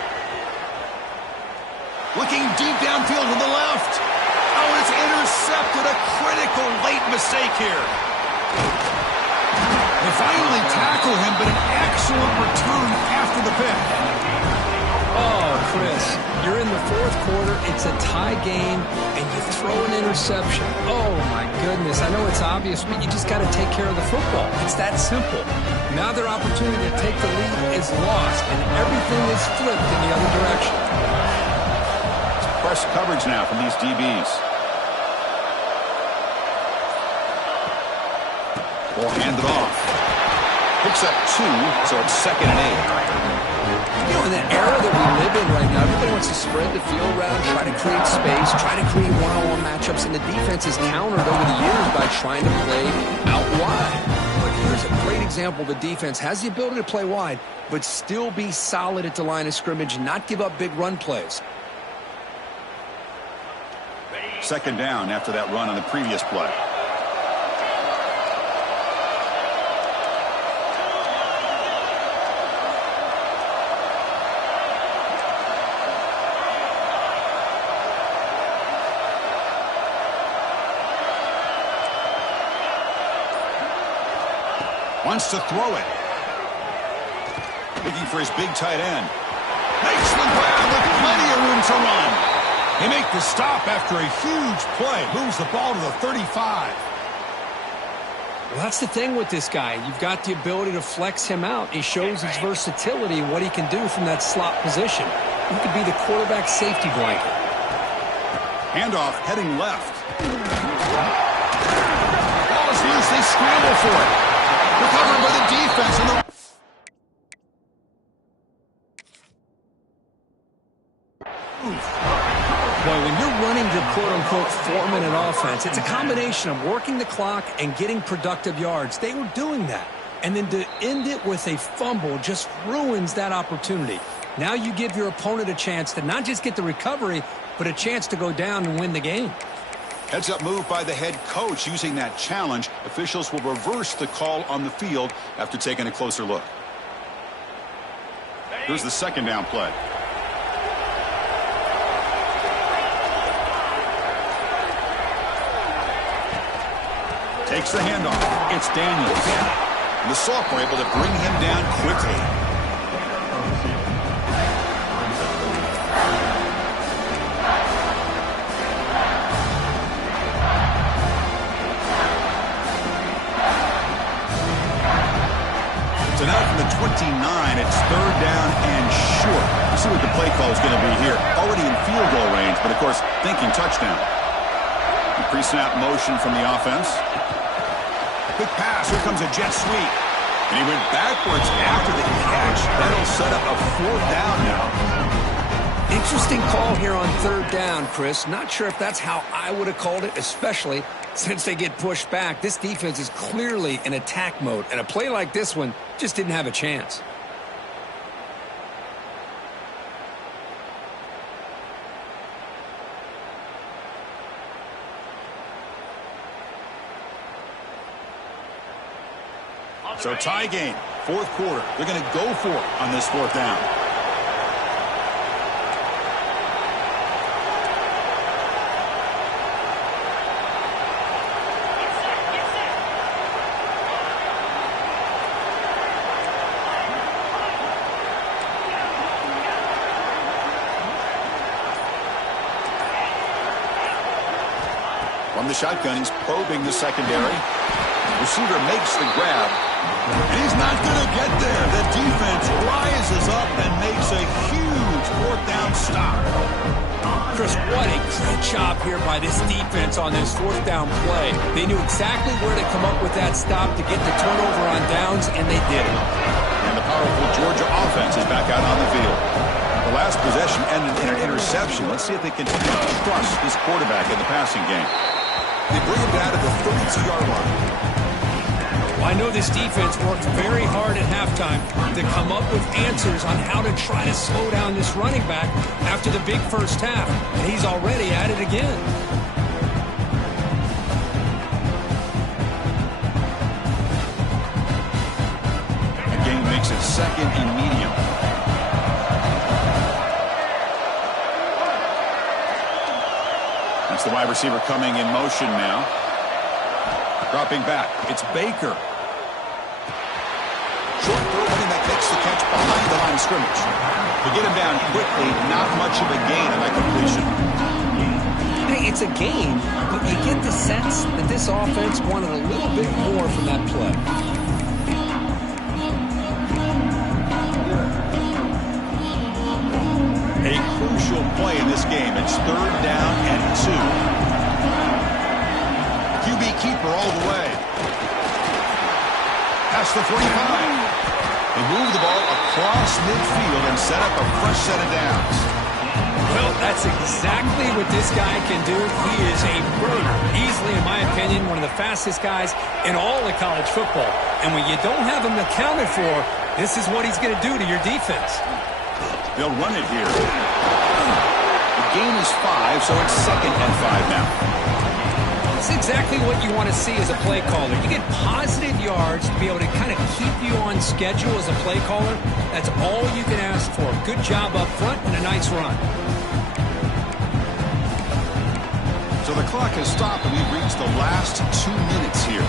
Looking deep downfield to the left. Oh, it's intercepted. A critical late mistake here. They finally tackle him, but an excellent return after the pick. Oh, Chris, you're in the fourth quarter. It's a tie game, and you throw an interception. Oh, my goodness. I know it's obvious, but you just got to take care of the football. It's that simple. Now their opportunity to take the lead is lost, and everything is flipped in the other direction. Press coverage now from these DBs. Ball handed off. Picks up 2, so it's 2nd and 8. You know, in the era that we live in right now, everybody wants to spread the field around, try to create space, try to create one-on-one matchups, and the defense is countered over the years by trying to play out wide. But here's a great example. The defense has the ability to play wide, but still be solid at the line of scrimmage, not give up big run plays. 2nd down after that run on the previous play. Wants to throw it. Looking for his big tight end. Makes the grab with plenty of room to run. They make the stop after a huge play. Moves the ball to the 35. Well, that's the thing with this guy. You've got the ability to flex him out. He shows his versatility and what he can do from that slot position. He could be the quarterback safety blanket. Handoff heading left. Ball is loose. They scramble for it. Recovered by the defense. Boy, when you're running your quote-unquote 4-minute offense, it's a combination of working the clock and getting productive yards. They were doing that. And then to end it with a fumble just ruins that opportunity. Now you give your opponent a chance to not just get the recovery, but a chance to go down and win the game. Heads-up move by the head coach. Using that challenge, officials will reverse the call on the field after taking a closer look. Here's the 2nd down play. Takes the handoff. It's Daniels. And the Sophomore able to bring him down quickly. So now from the 29, it's 3rd down and short. We'll see what the play call is going to be here. Already in field goal range, but of course, thinking touchdown. Pre-snap motion from the offense. Quick pass. Here comes a jet sweep. And he went backwards after the catch. That'll set up a 4th down now. Interesting call here on 3rd down, Chris. Not sure if that's how I would have called it, especially since they get pushed back. This defense is clearly in attack mode, and a play like this one just didn't have a chance. So tie game, fourth quarter. They're going to go for it on this fourth down. From the shotgun, he's probing the secondary. Receiver makes the grab. And he's not going to get there. The defense rises up and makes a huge fourth down stop. Chris, what a great job here by this defense on this fourth down play. They knew exactly where to come up with that stop to get the turnover on downs, and they did it. And the powerful Georgia offense is back out on the field. The last possession ended in an interception. Let's see if they continue to trust this quarterback in the passing game. They bring him down to the 32-yard line. Well, I know this defense worked very hard at halftime to come up with answers on how to try to slow down this running back after the big first half. And he's already at it again. The game makes it second and medium. That's the wide receiver coming in motion now. Dropping back, it's Baker. Short throw, running back makes the catch behind the line of scrimmage. To get him down quickly, not much of a gain on that completion. Hey, it's a gain, but you get the sense that this offense wanted a little bit more from that play. A crucial play in this game. It's third down and 2. QB keeper all the way. Past the 45. They move the ball across midfield and set up a fresh set of downs. Well, that's exactly what this guy can do. He is a burner. Easily, in my opinion, one of the fastest guys in all of college football. And when you don't have him accounted for, this is what he's going to do to your defense. They'll run it here. The gain is 5, so it's second and 5 now. It's exactly what you want to see as a play caller. You get positive yards to be able to kind of keep you on schedule as a play caller. That's all you can ask for. Good job up front and a nice run. So the clock has stopped and we've reached the last 2 minutes here.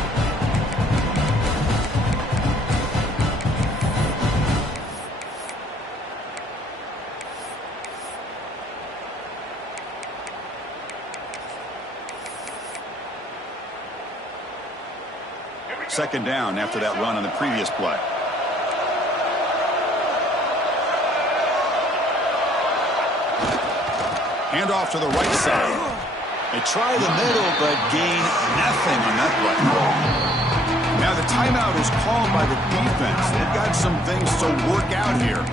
Second down after that run on the previous play. Hand off to the right side. They try the middle, but gain nothing on that play. Now the timeout is called by the defense. They've got some things to work out here.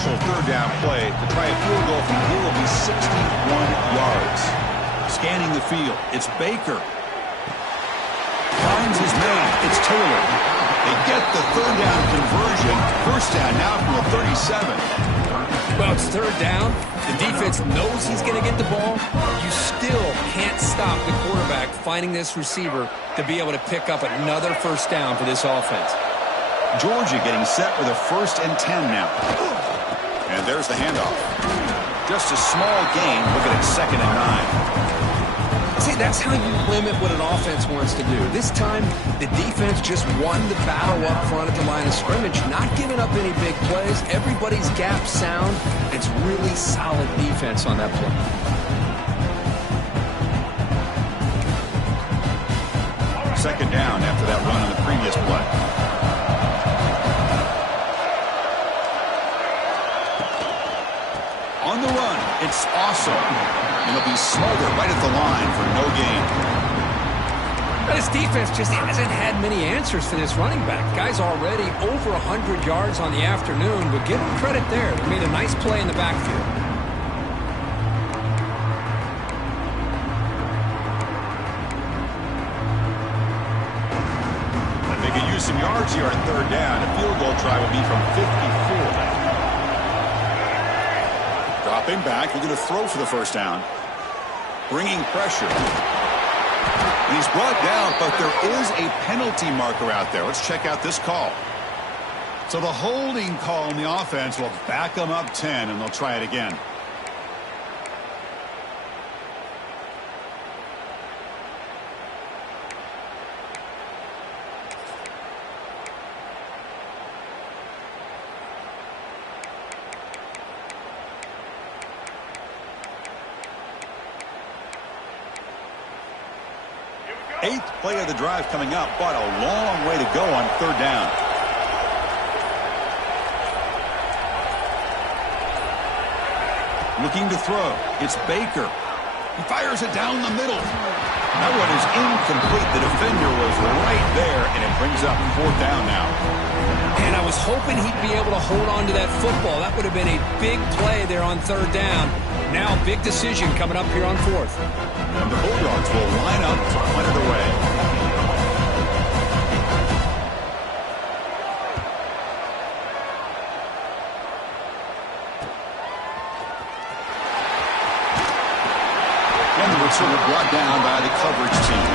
Third down play to try a field goal from here will be 61 yards. Scanning the field, it's Baker. Finds his man, it's Taylor. They get the third down conversion. First down now from the 37. Well, it's third down. The defense knows he's going to get the ball. You still can't stop the quarterback finding this receiver to be able to pick up another first down for this offense. Georgia getting set with a 1st and 10 now. And there's the handoff. Just a small gain. Looking at 2nd and 9. See, that's how you limit what an offense wants to do. This time, the defense just won the battle up front at the line of scrimmage, not giving up any big plays. Everybody's gap sound. It's really solid defense on that play. Second down after that run on the previous play. On the run, it's awesome. And it'll be smothered right at the line for no gain. But his defense just hasn't had many answers for this running back. Guy's already over 100 yards on the afternoon, but give him credit there. He made a nice play in the backfield. some yards here on third down. A field goal try would be from 54. Dropping back, looking to throw for the first down. Bringing pressure. And he's brought down, but there is a penalty marker out there. Let's check out this call. So the holding call on the offense will back them up 10, and they'll try it again. Eighth play of the drive coming up, but a long way to go on third down. Looking to throw. It's Baker. He fires it down the middle. That one is incomplete. The defender was right there, and it brings up fourth down now. And I was hoping he'd be able to hold on to that football. That would have been a big play there on third down. Now, big decision coming up here on fourth. And the Bulldogs will line up to punt it away. And the receiver brought down by the coverage team.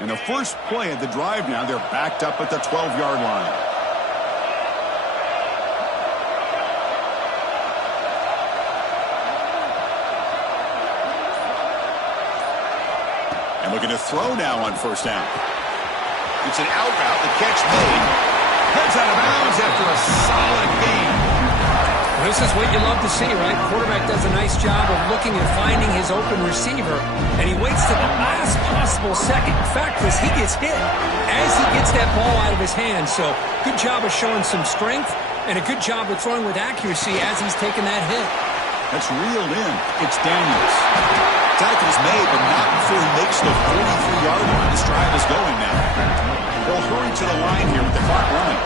And the first play of the drive now, they're backed up at the 12-yard line. And looking to throw now on first down. It's an out route. The catch made. Heads out of bounds after a solid gain. This is what you love to see, right? Quarterback does a nice job of looking and finding his open receiver, and he waits to the last possible second. In fact, Chris, he gets hit as he gets that ball out of his hands. So good job of showing some strength and a good job of throwing with accuracy as he's taking that hit. That's reeled in. It's Daniels. Tackle's made, but not before he makes the 43-yard line. This drive is going now. They'll hurry to the line here with the clock running.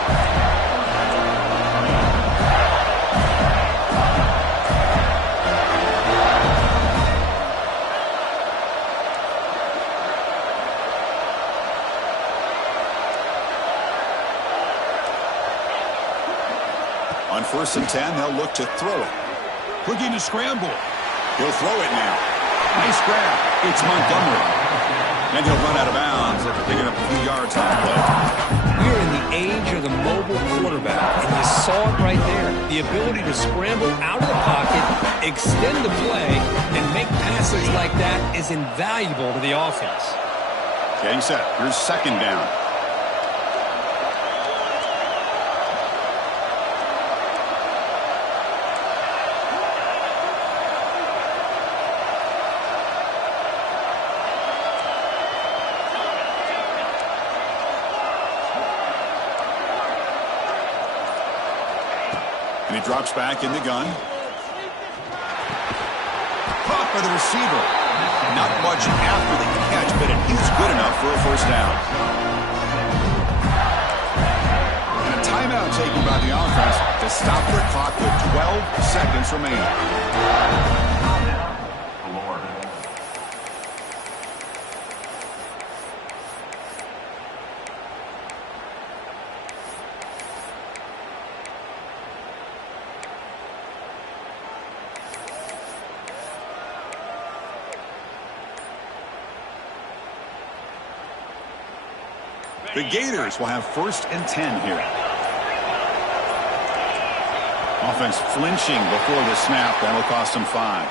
On 1st and 10, they'll look to throw it. Looking to scramble. He'll throw it now. Nice grab. It's Montgomery. And he'll run out of bounds after picking up a few yards on the play. We're in the age of the mobile quarterback, and you saw it right there. The ability to scramble out of the pocket, extend the play, and make passes like that is invaluable to the offense. Getting set. Here's second down. And he drops back in the gun. Caught by the receiver. Not much after the catch, but it is good enough for a first down. And a timeout taken by the offense to stop the clock with 12 seconds remaining. The Gators will have 1st and 10 here. Offense flinching before the snap. That'll cost them 5.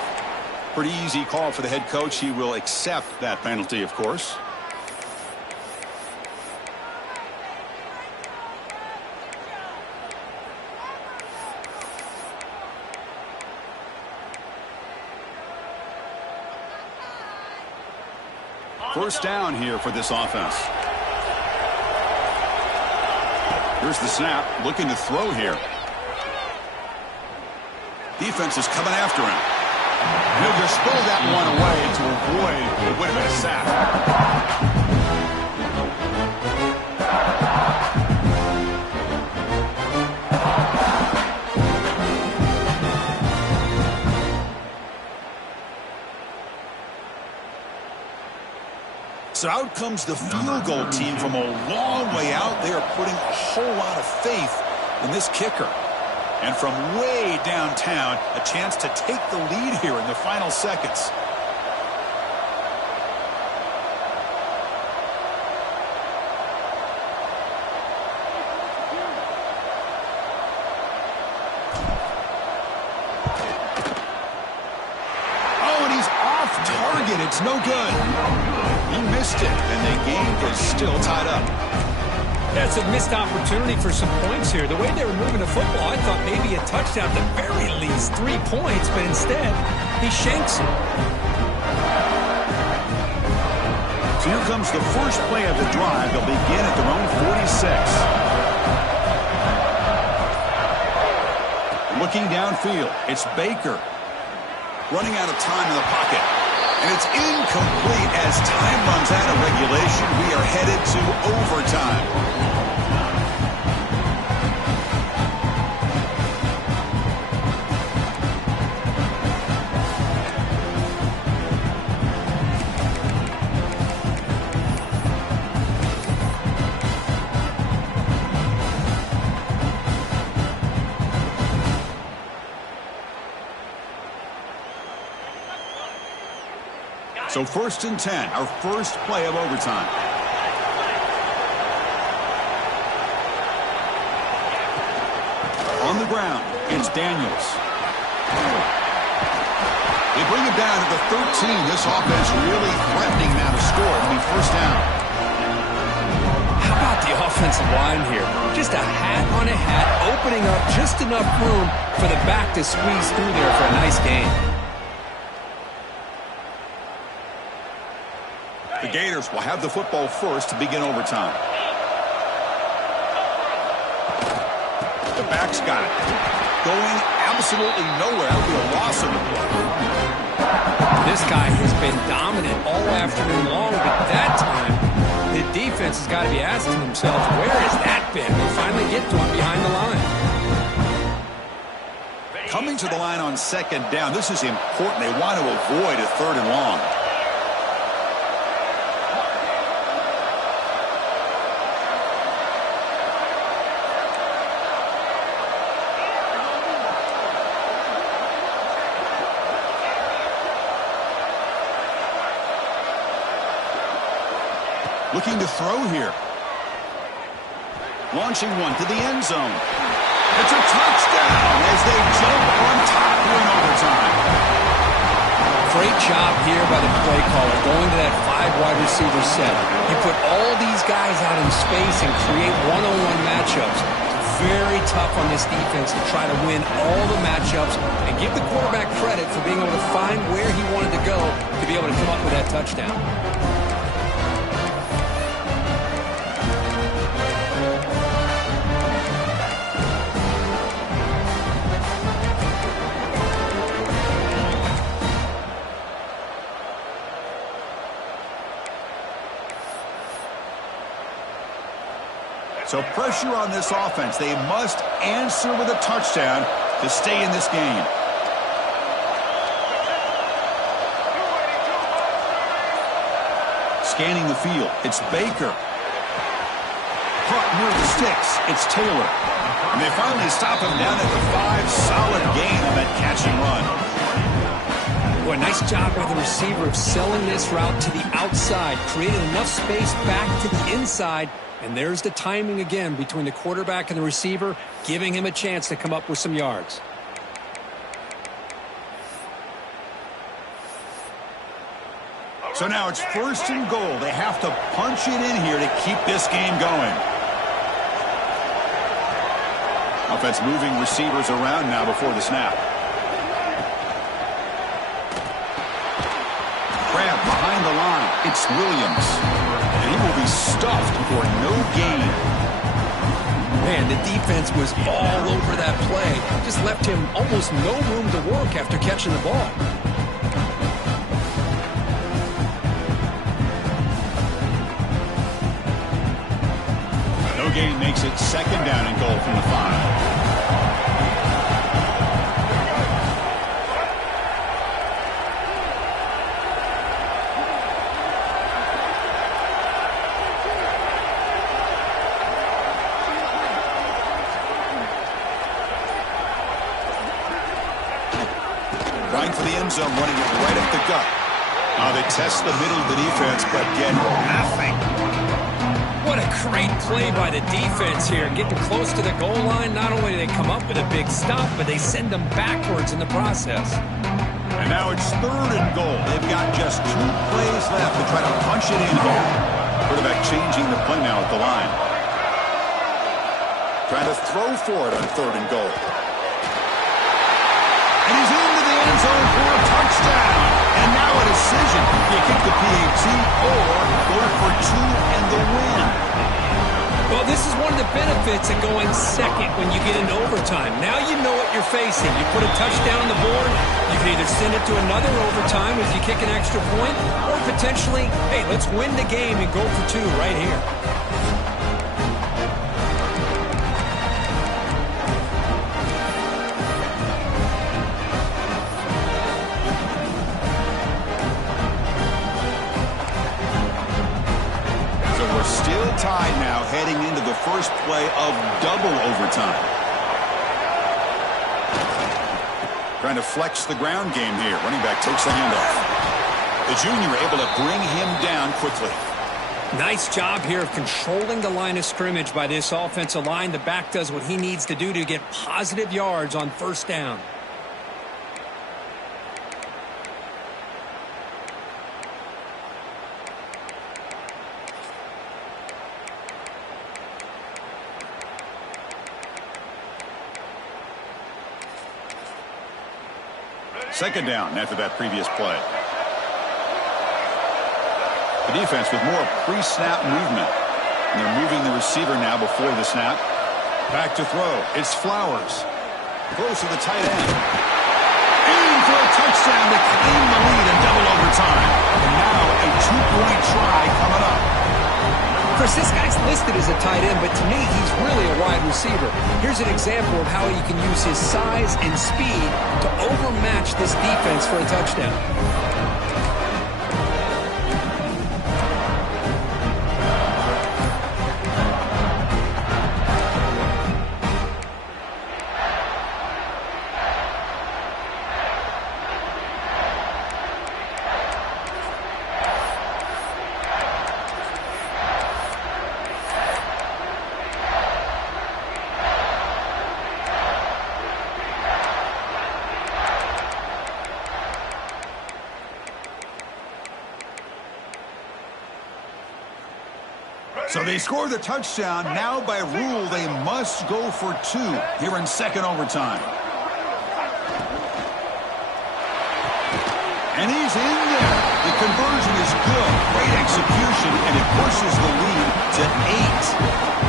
Pretty easy call for the head coach. He will accept that penalty, of course. First down here for this offense. Here's the snap, looking to throw here. Defense is coming after him. And he'll just throw that one away to avoid what would have been a sack. So out comes the field goal team from a long way out. They are putting a whole lot of faith in this kicker. And from way downtown, a chance to take the lead here in the final seconds. It's no good. He missed it, and the game is still tied up. That's a missed opportunity for some points here. The way they were moving the football, I thought maybe a touchdown, at the very least 3 points, but instead, he shanks it. So here comes the first play of the drive. They'll begin at their own 46. Looking downfield, it's Baker. Running out of time in the pocket. And it's incomplete as time runs out of regulation. We are headed to overtime. So 1st and 10, our first play of overtime. On the ground, it's Daniels. They bring it down to the 13. This offense really threatening now to score. It'll be first down. How about the offensive line here? Just a hat on a hat, opening up just enough room for the back to squeeze through there for a nice gain. The Gators will have the football first to begin overtime. The back's got it. Going absolutely nowhere. That'll be a loss of the play. This guy has been dominant all afternoon long, but that time, the defense has got to be asking themselves, where has that been? They finally get to him behind the line. Coming to the line on 2nd down, this is important. They want to avoid a 3rd and long. Looking to throw here. Launching one to the end zone. It's a touchdown as they jump on top here in overtime. Great job here by the play caller going to that 5 wide receiver set. You put all these guys out in space and create one-on-one matchups. It's very tough on this defense to try to win all the matchups and give the quarterback credit for being able to find where he wanted to go to be able to come up with that touchdown. So pressure on this offense. They must answer with a touchdown to stay in this game. Scanning the field, it's Baker. Caught near the sticks, it's Taylor. And they finally stop him down at the 5. Solid gain on that catch and run. Boy, nice job by the receiver of selling this route to the outside, creating enough space back to the inside. And there's the timing again between the quarterback and the receiver, giving him a chance to come up with some yards. So now it's 1st and goal. They have to punch it in here to keep this game going. Offense moving receivers around now before the snap. Grab behind the line. It's Williams. And he will be stuffed for no gain. Man, the defense was all over that play. Just left him almost no room to work after catching the ball. No gain makes it 2nd down and goal from the 5. end zone, running it right up the gut. They test the middle of the defense, but get nothing. What a great play by the defense here. Getting close to the goal line, not only do they come up with a big stop, but they send them backwards in the process. And now it's 3rd and goal. They've got just 2 plays left to try to punch it in here. Quarterback changing the play now at the line. Trying to throw for it on 3rd and goal. And he's into the end zone for a touchdown. And now a decision. You kick the PAT or go for 2 and the win. Well, this is one of the benefits of going second when you get into overtime. Now you know what you're facing. You put a touchdown on the board, you can either send it to another overtime if you kick an extra point, or potentially, hey, let's win the game and go for 2 right here. Tied now, heading into the first play of double overtime. Trying to flex the ground game here. Running back takes the handoff. The junior able to bring him down quickly. Nice job here of controlling the line of scrimmage by this offensive line. The back does what he needs to do to get positive yards on 1st down. Second down after that previous play. The defense with more pre-snap movement. And they're moving the receiver now before the snap. Back to throw. It's Flowers. Close to the tight end. Aiming for a touchdown to claim the lead in double overtime. And now a 2-point try coming up. Chris, this guy's listed as a tight end, but to me, he's really a wide receiver. Here's an example of how he can use his size and speed to overmatch this defense for a touchdown. So they score the touchdown. Now by rule, they must go for 2 here in second overtime. And he's in there. The conversion is good. Great execution, and it pushes the lead to 8.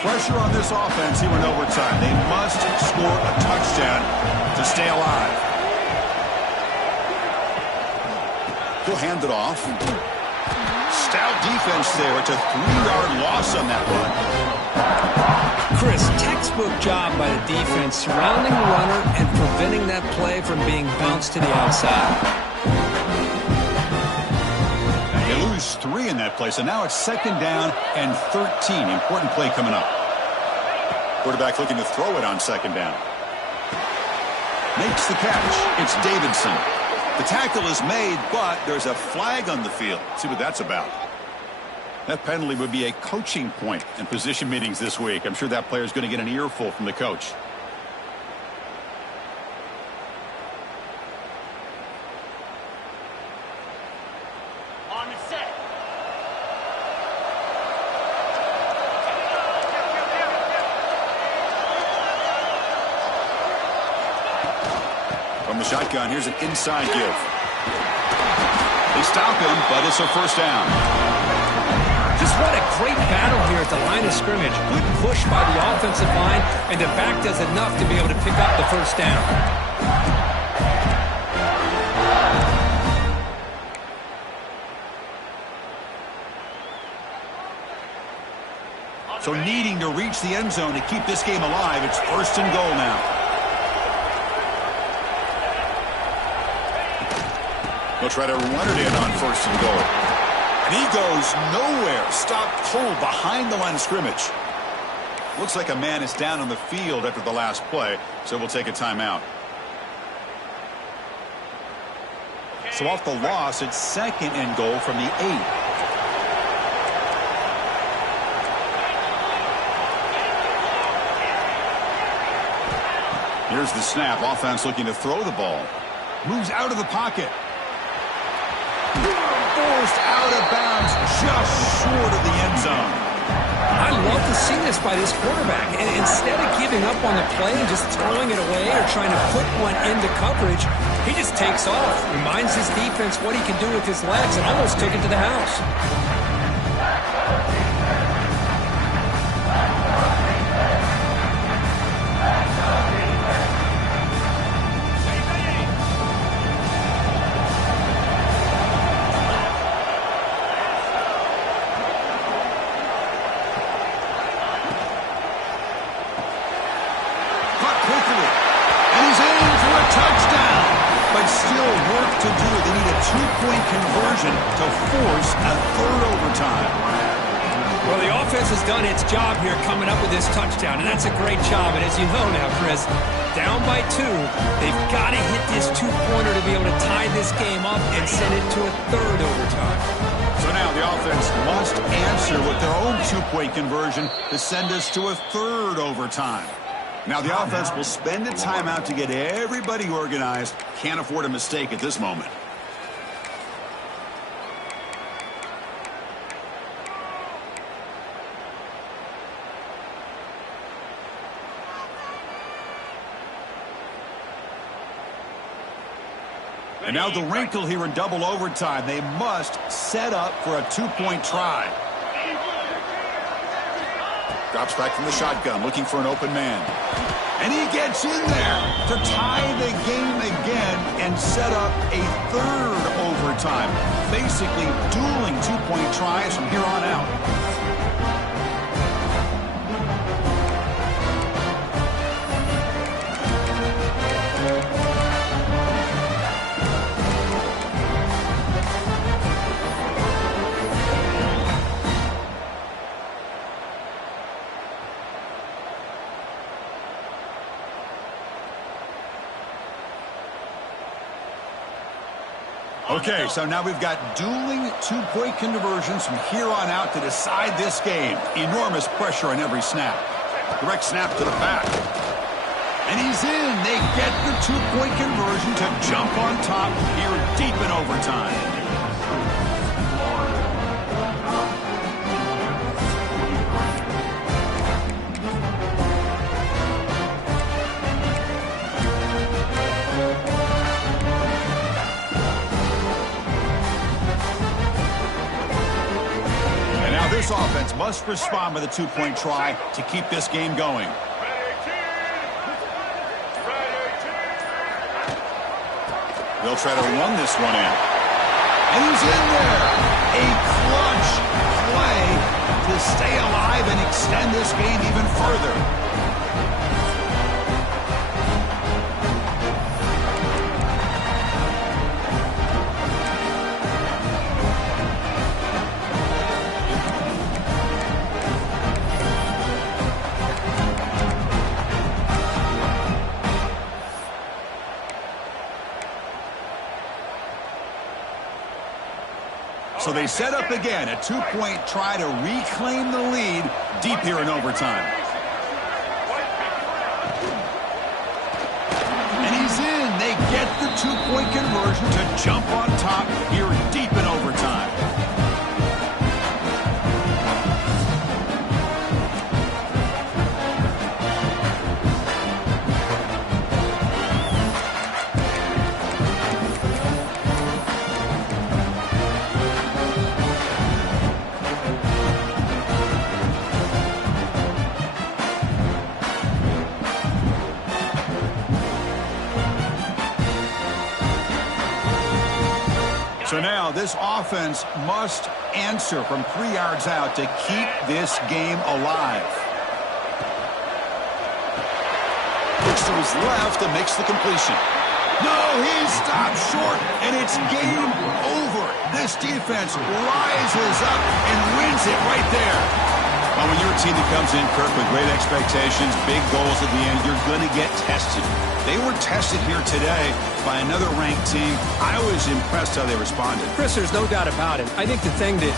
Pressure on this offense here in overtime. They must score a touchdown to stay alive. He'll hand it off. Stout defense there. It's a 3-yard loss on that run. Chris, textbook job by the defense surrounding the runner and preventing that play from being bounced to the outside. They lose 3 in that play, so now it's second down and 13. Important play coming up. Quarterback looking to throw it on second down. Makes the catch. It's Davidson. The tackle is made, but there's a flag on the field. See what that's about. That penalty would be a coaching point in position meetings this week. I'm sure that player is going to get an earful from the coach. From the shotgun, here's an inside give. They stop him, but it's a first down. Just what a great battle here at the line of scrimmage. Good push by the offensive line, and the back does enough to be able to pick up the first down. So needing to reach the end zone to keep this game alive, it's first and goal now. They'll try to run it in on 1st and goal. And he goes nowhere. Stopped cold behind the line of scrimmage. Looks like a man is down on the field after the last play, so we'll take a timeout. So off the loss, it's 2nd and goal from the 8. Here's the snap. Offense looking to throw the ball. Moves out of the pocket. Forced out of bounds just short of the end zone. I love to see this by this quarterback. And instead of giving up on the play and just throwing it away or trying to put one into coverage, he just takes off. Reminds his defense what he can do with his legs and almost took it to the house. Two-point conversion to force a 3rd overtime. Well, the offense has done its job here coming up with this touchdown, and that's a great job. And as you know now, Chris, down by 2, they've got to hit this 2-pointer to be able to tie this game up and send it to a 3rd overtime. So now the offense must answer with their own 2-point conversion to send us to a 3rd overtime. Now the offense will spend a timeout to get everybody organized. Can't afford a mistake at this moment. And now the wrinkle here in double overtime. They must set up for a 2-point try. Drops back from the shotgun, looking for an open man. And he gets in there to tie the game again and set up a 3rd overtime. Basically dueling 2-point tries from here on out. Okay, so now we've got dueling 2-point conversions from here on out to decide this game. Enormous pressure on every snap. Direct snap to the back. And he's in. They get the 2-point conversion to jump on top here deep in overtime. This offense must respond with a 2-point try to keep this game going. They'll try to run this one in. And he's in there. A clutch play to stay alive and extend this game even further. So they set up again, a 2-point try to reclaim the lead deep here in overtime. And he's in. They get the 2-point conversion to jump on top here deep in overtime. So now this offense must answer from 3 yards out to keep this game alive. Looks to his left and makes the completion. No, he's stopped short, and it's game over. This defense rises up and wins it right there. Well, when you're a team that comes in, Kirk, with great expectations, big goals at the end, you're going to get tested. They were tested here today by another ranked team. I was impressed how they responded. Chris, there's no doubt about it. I think the thing that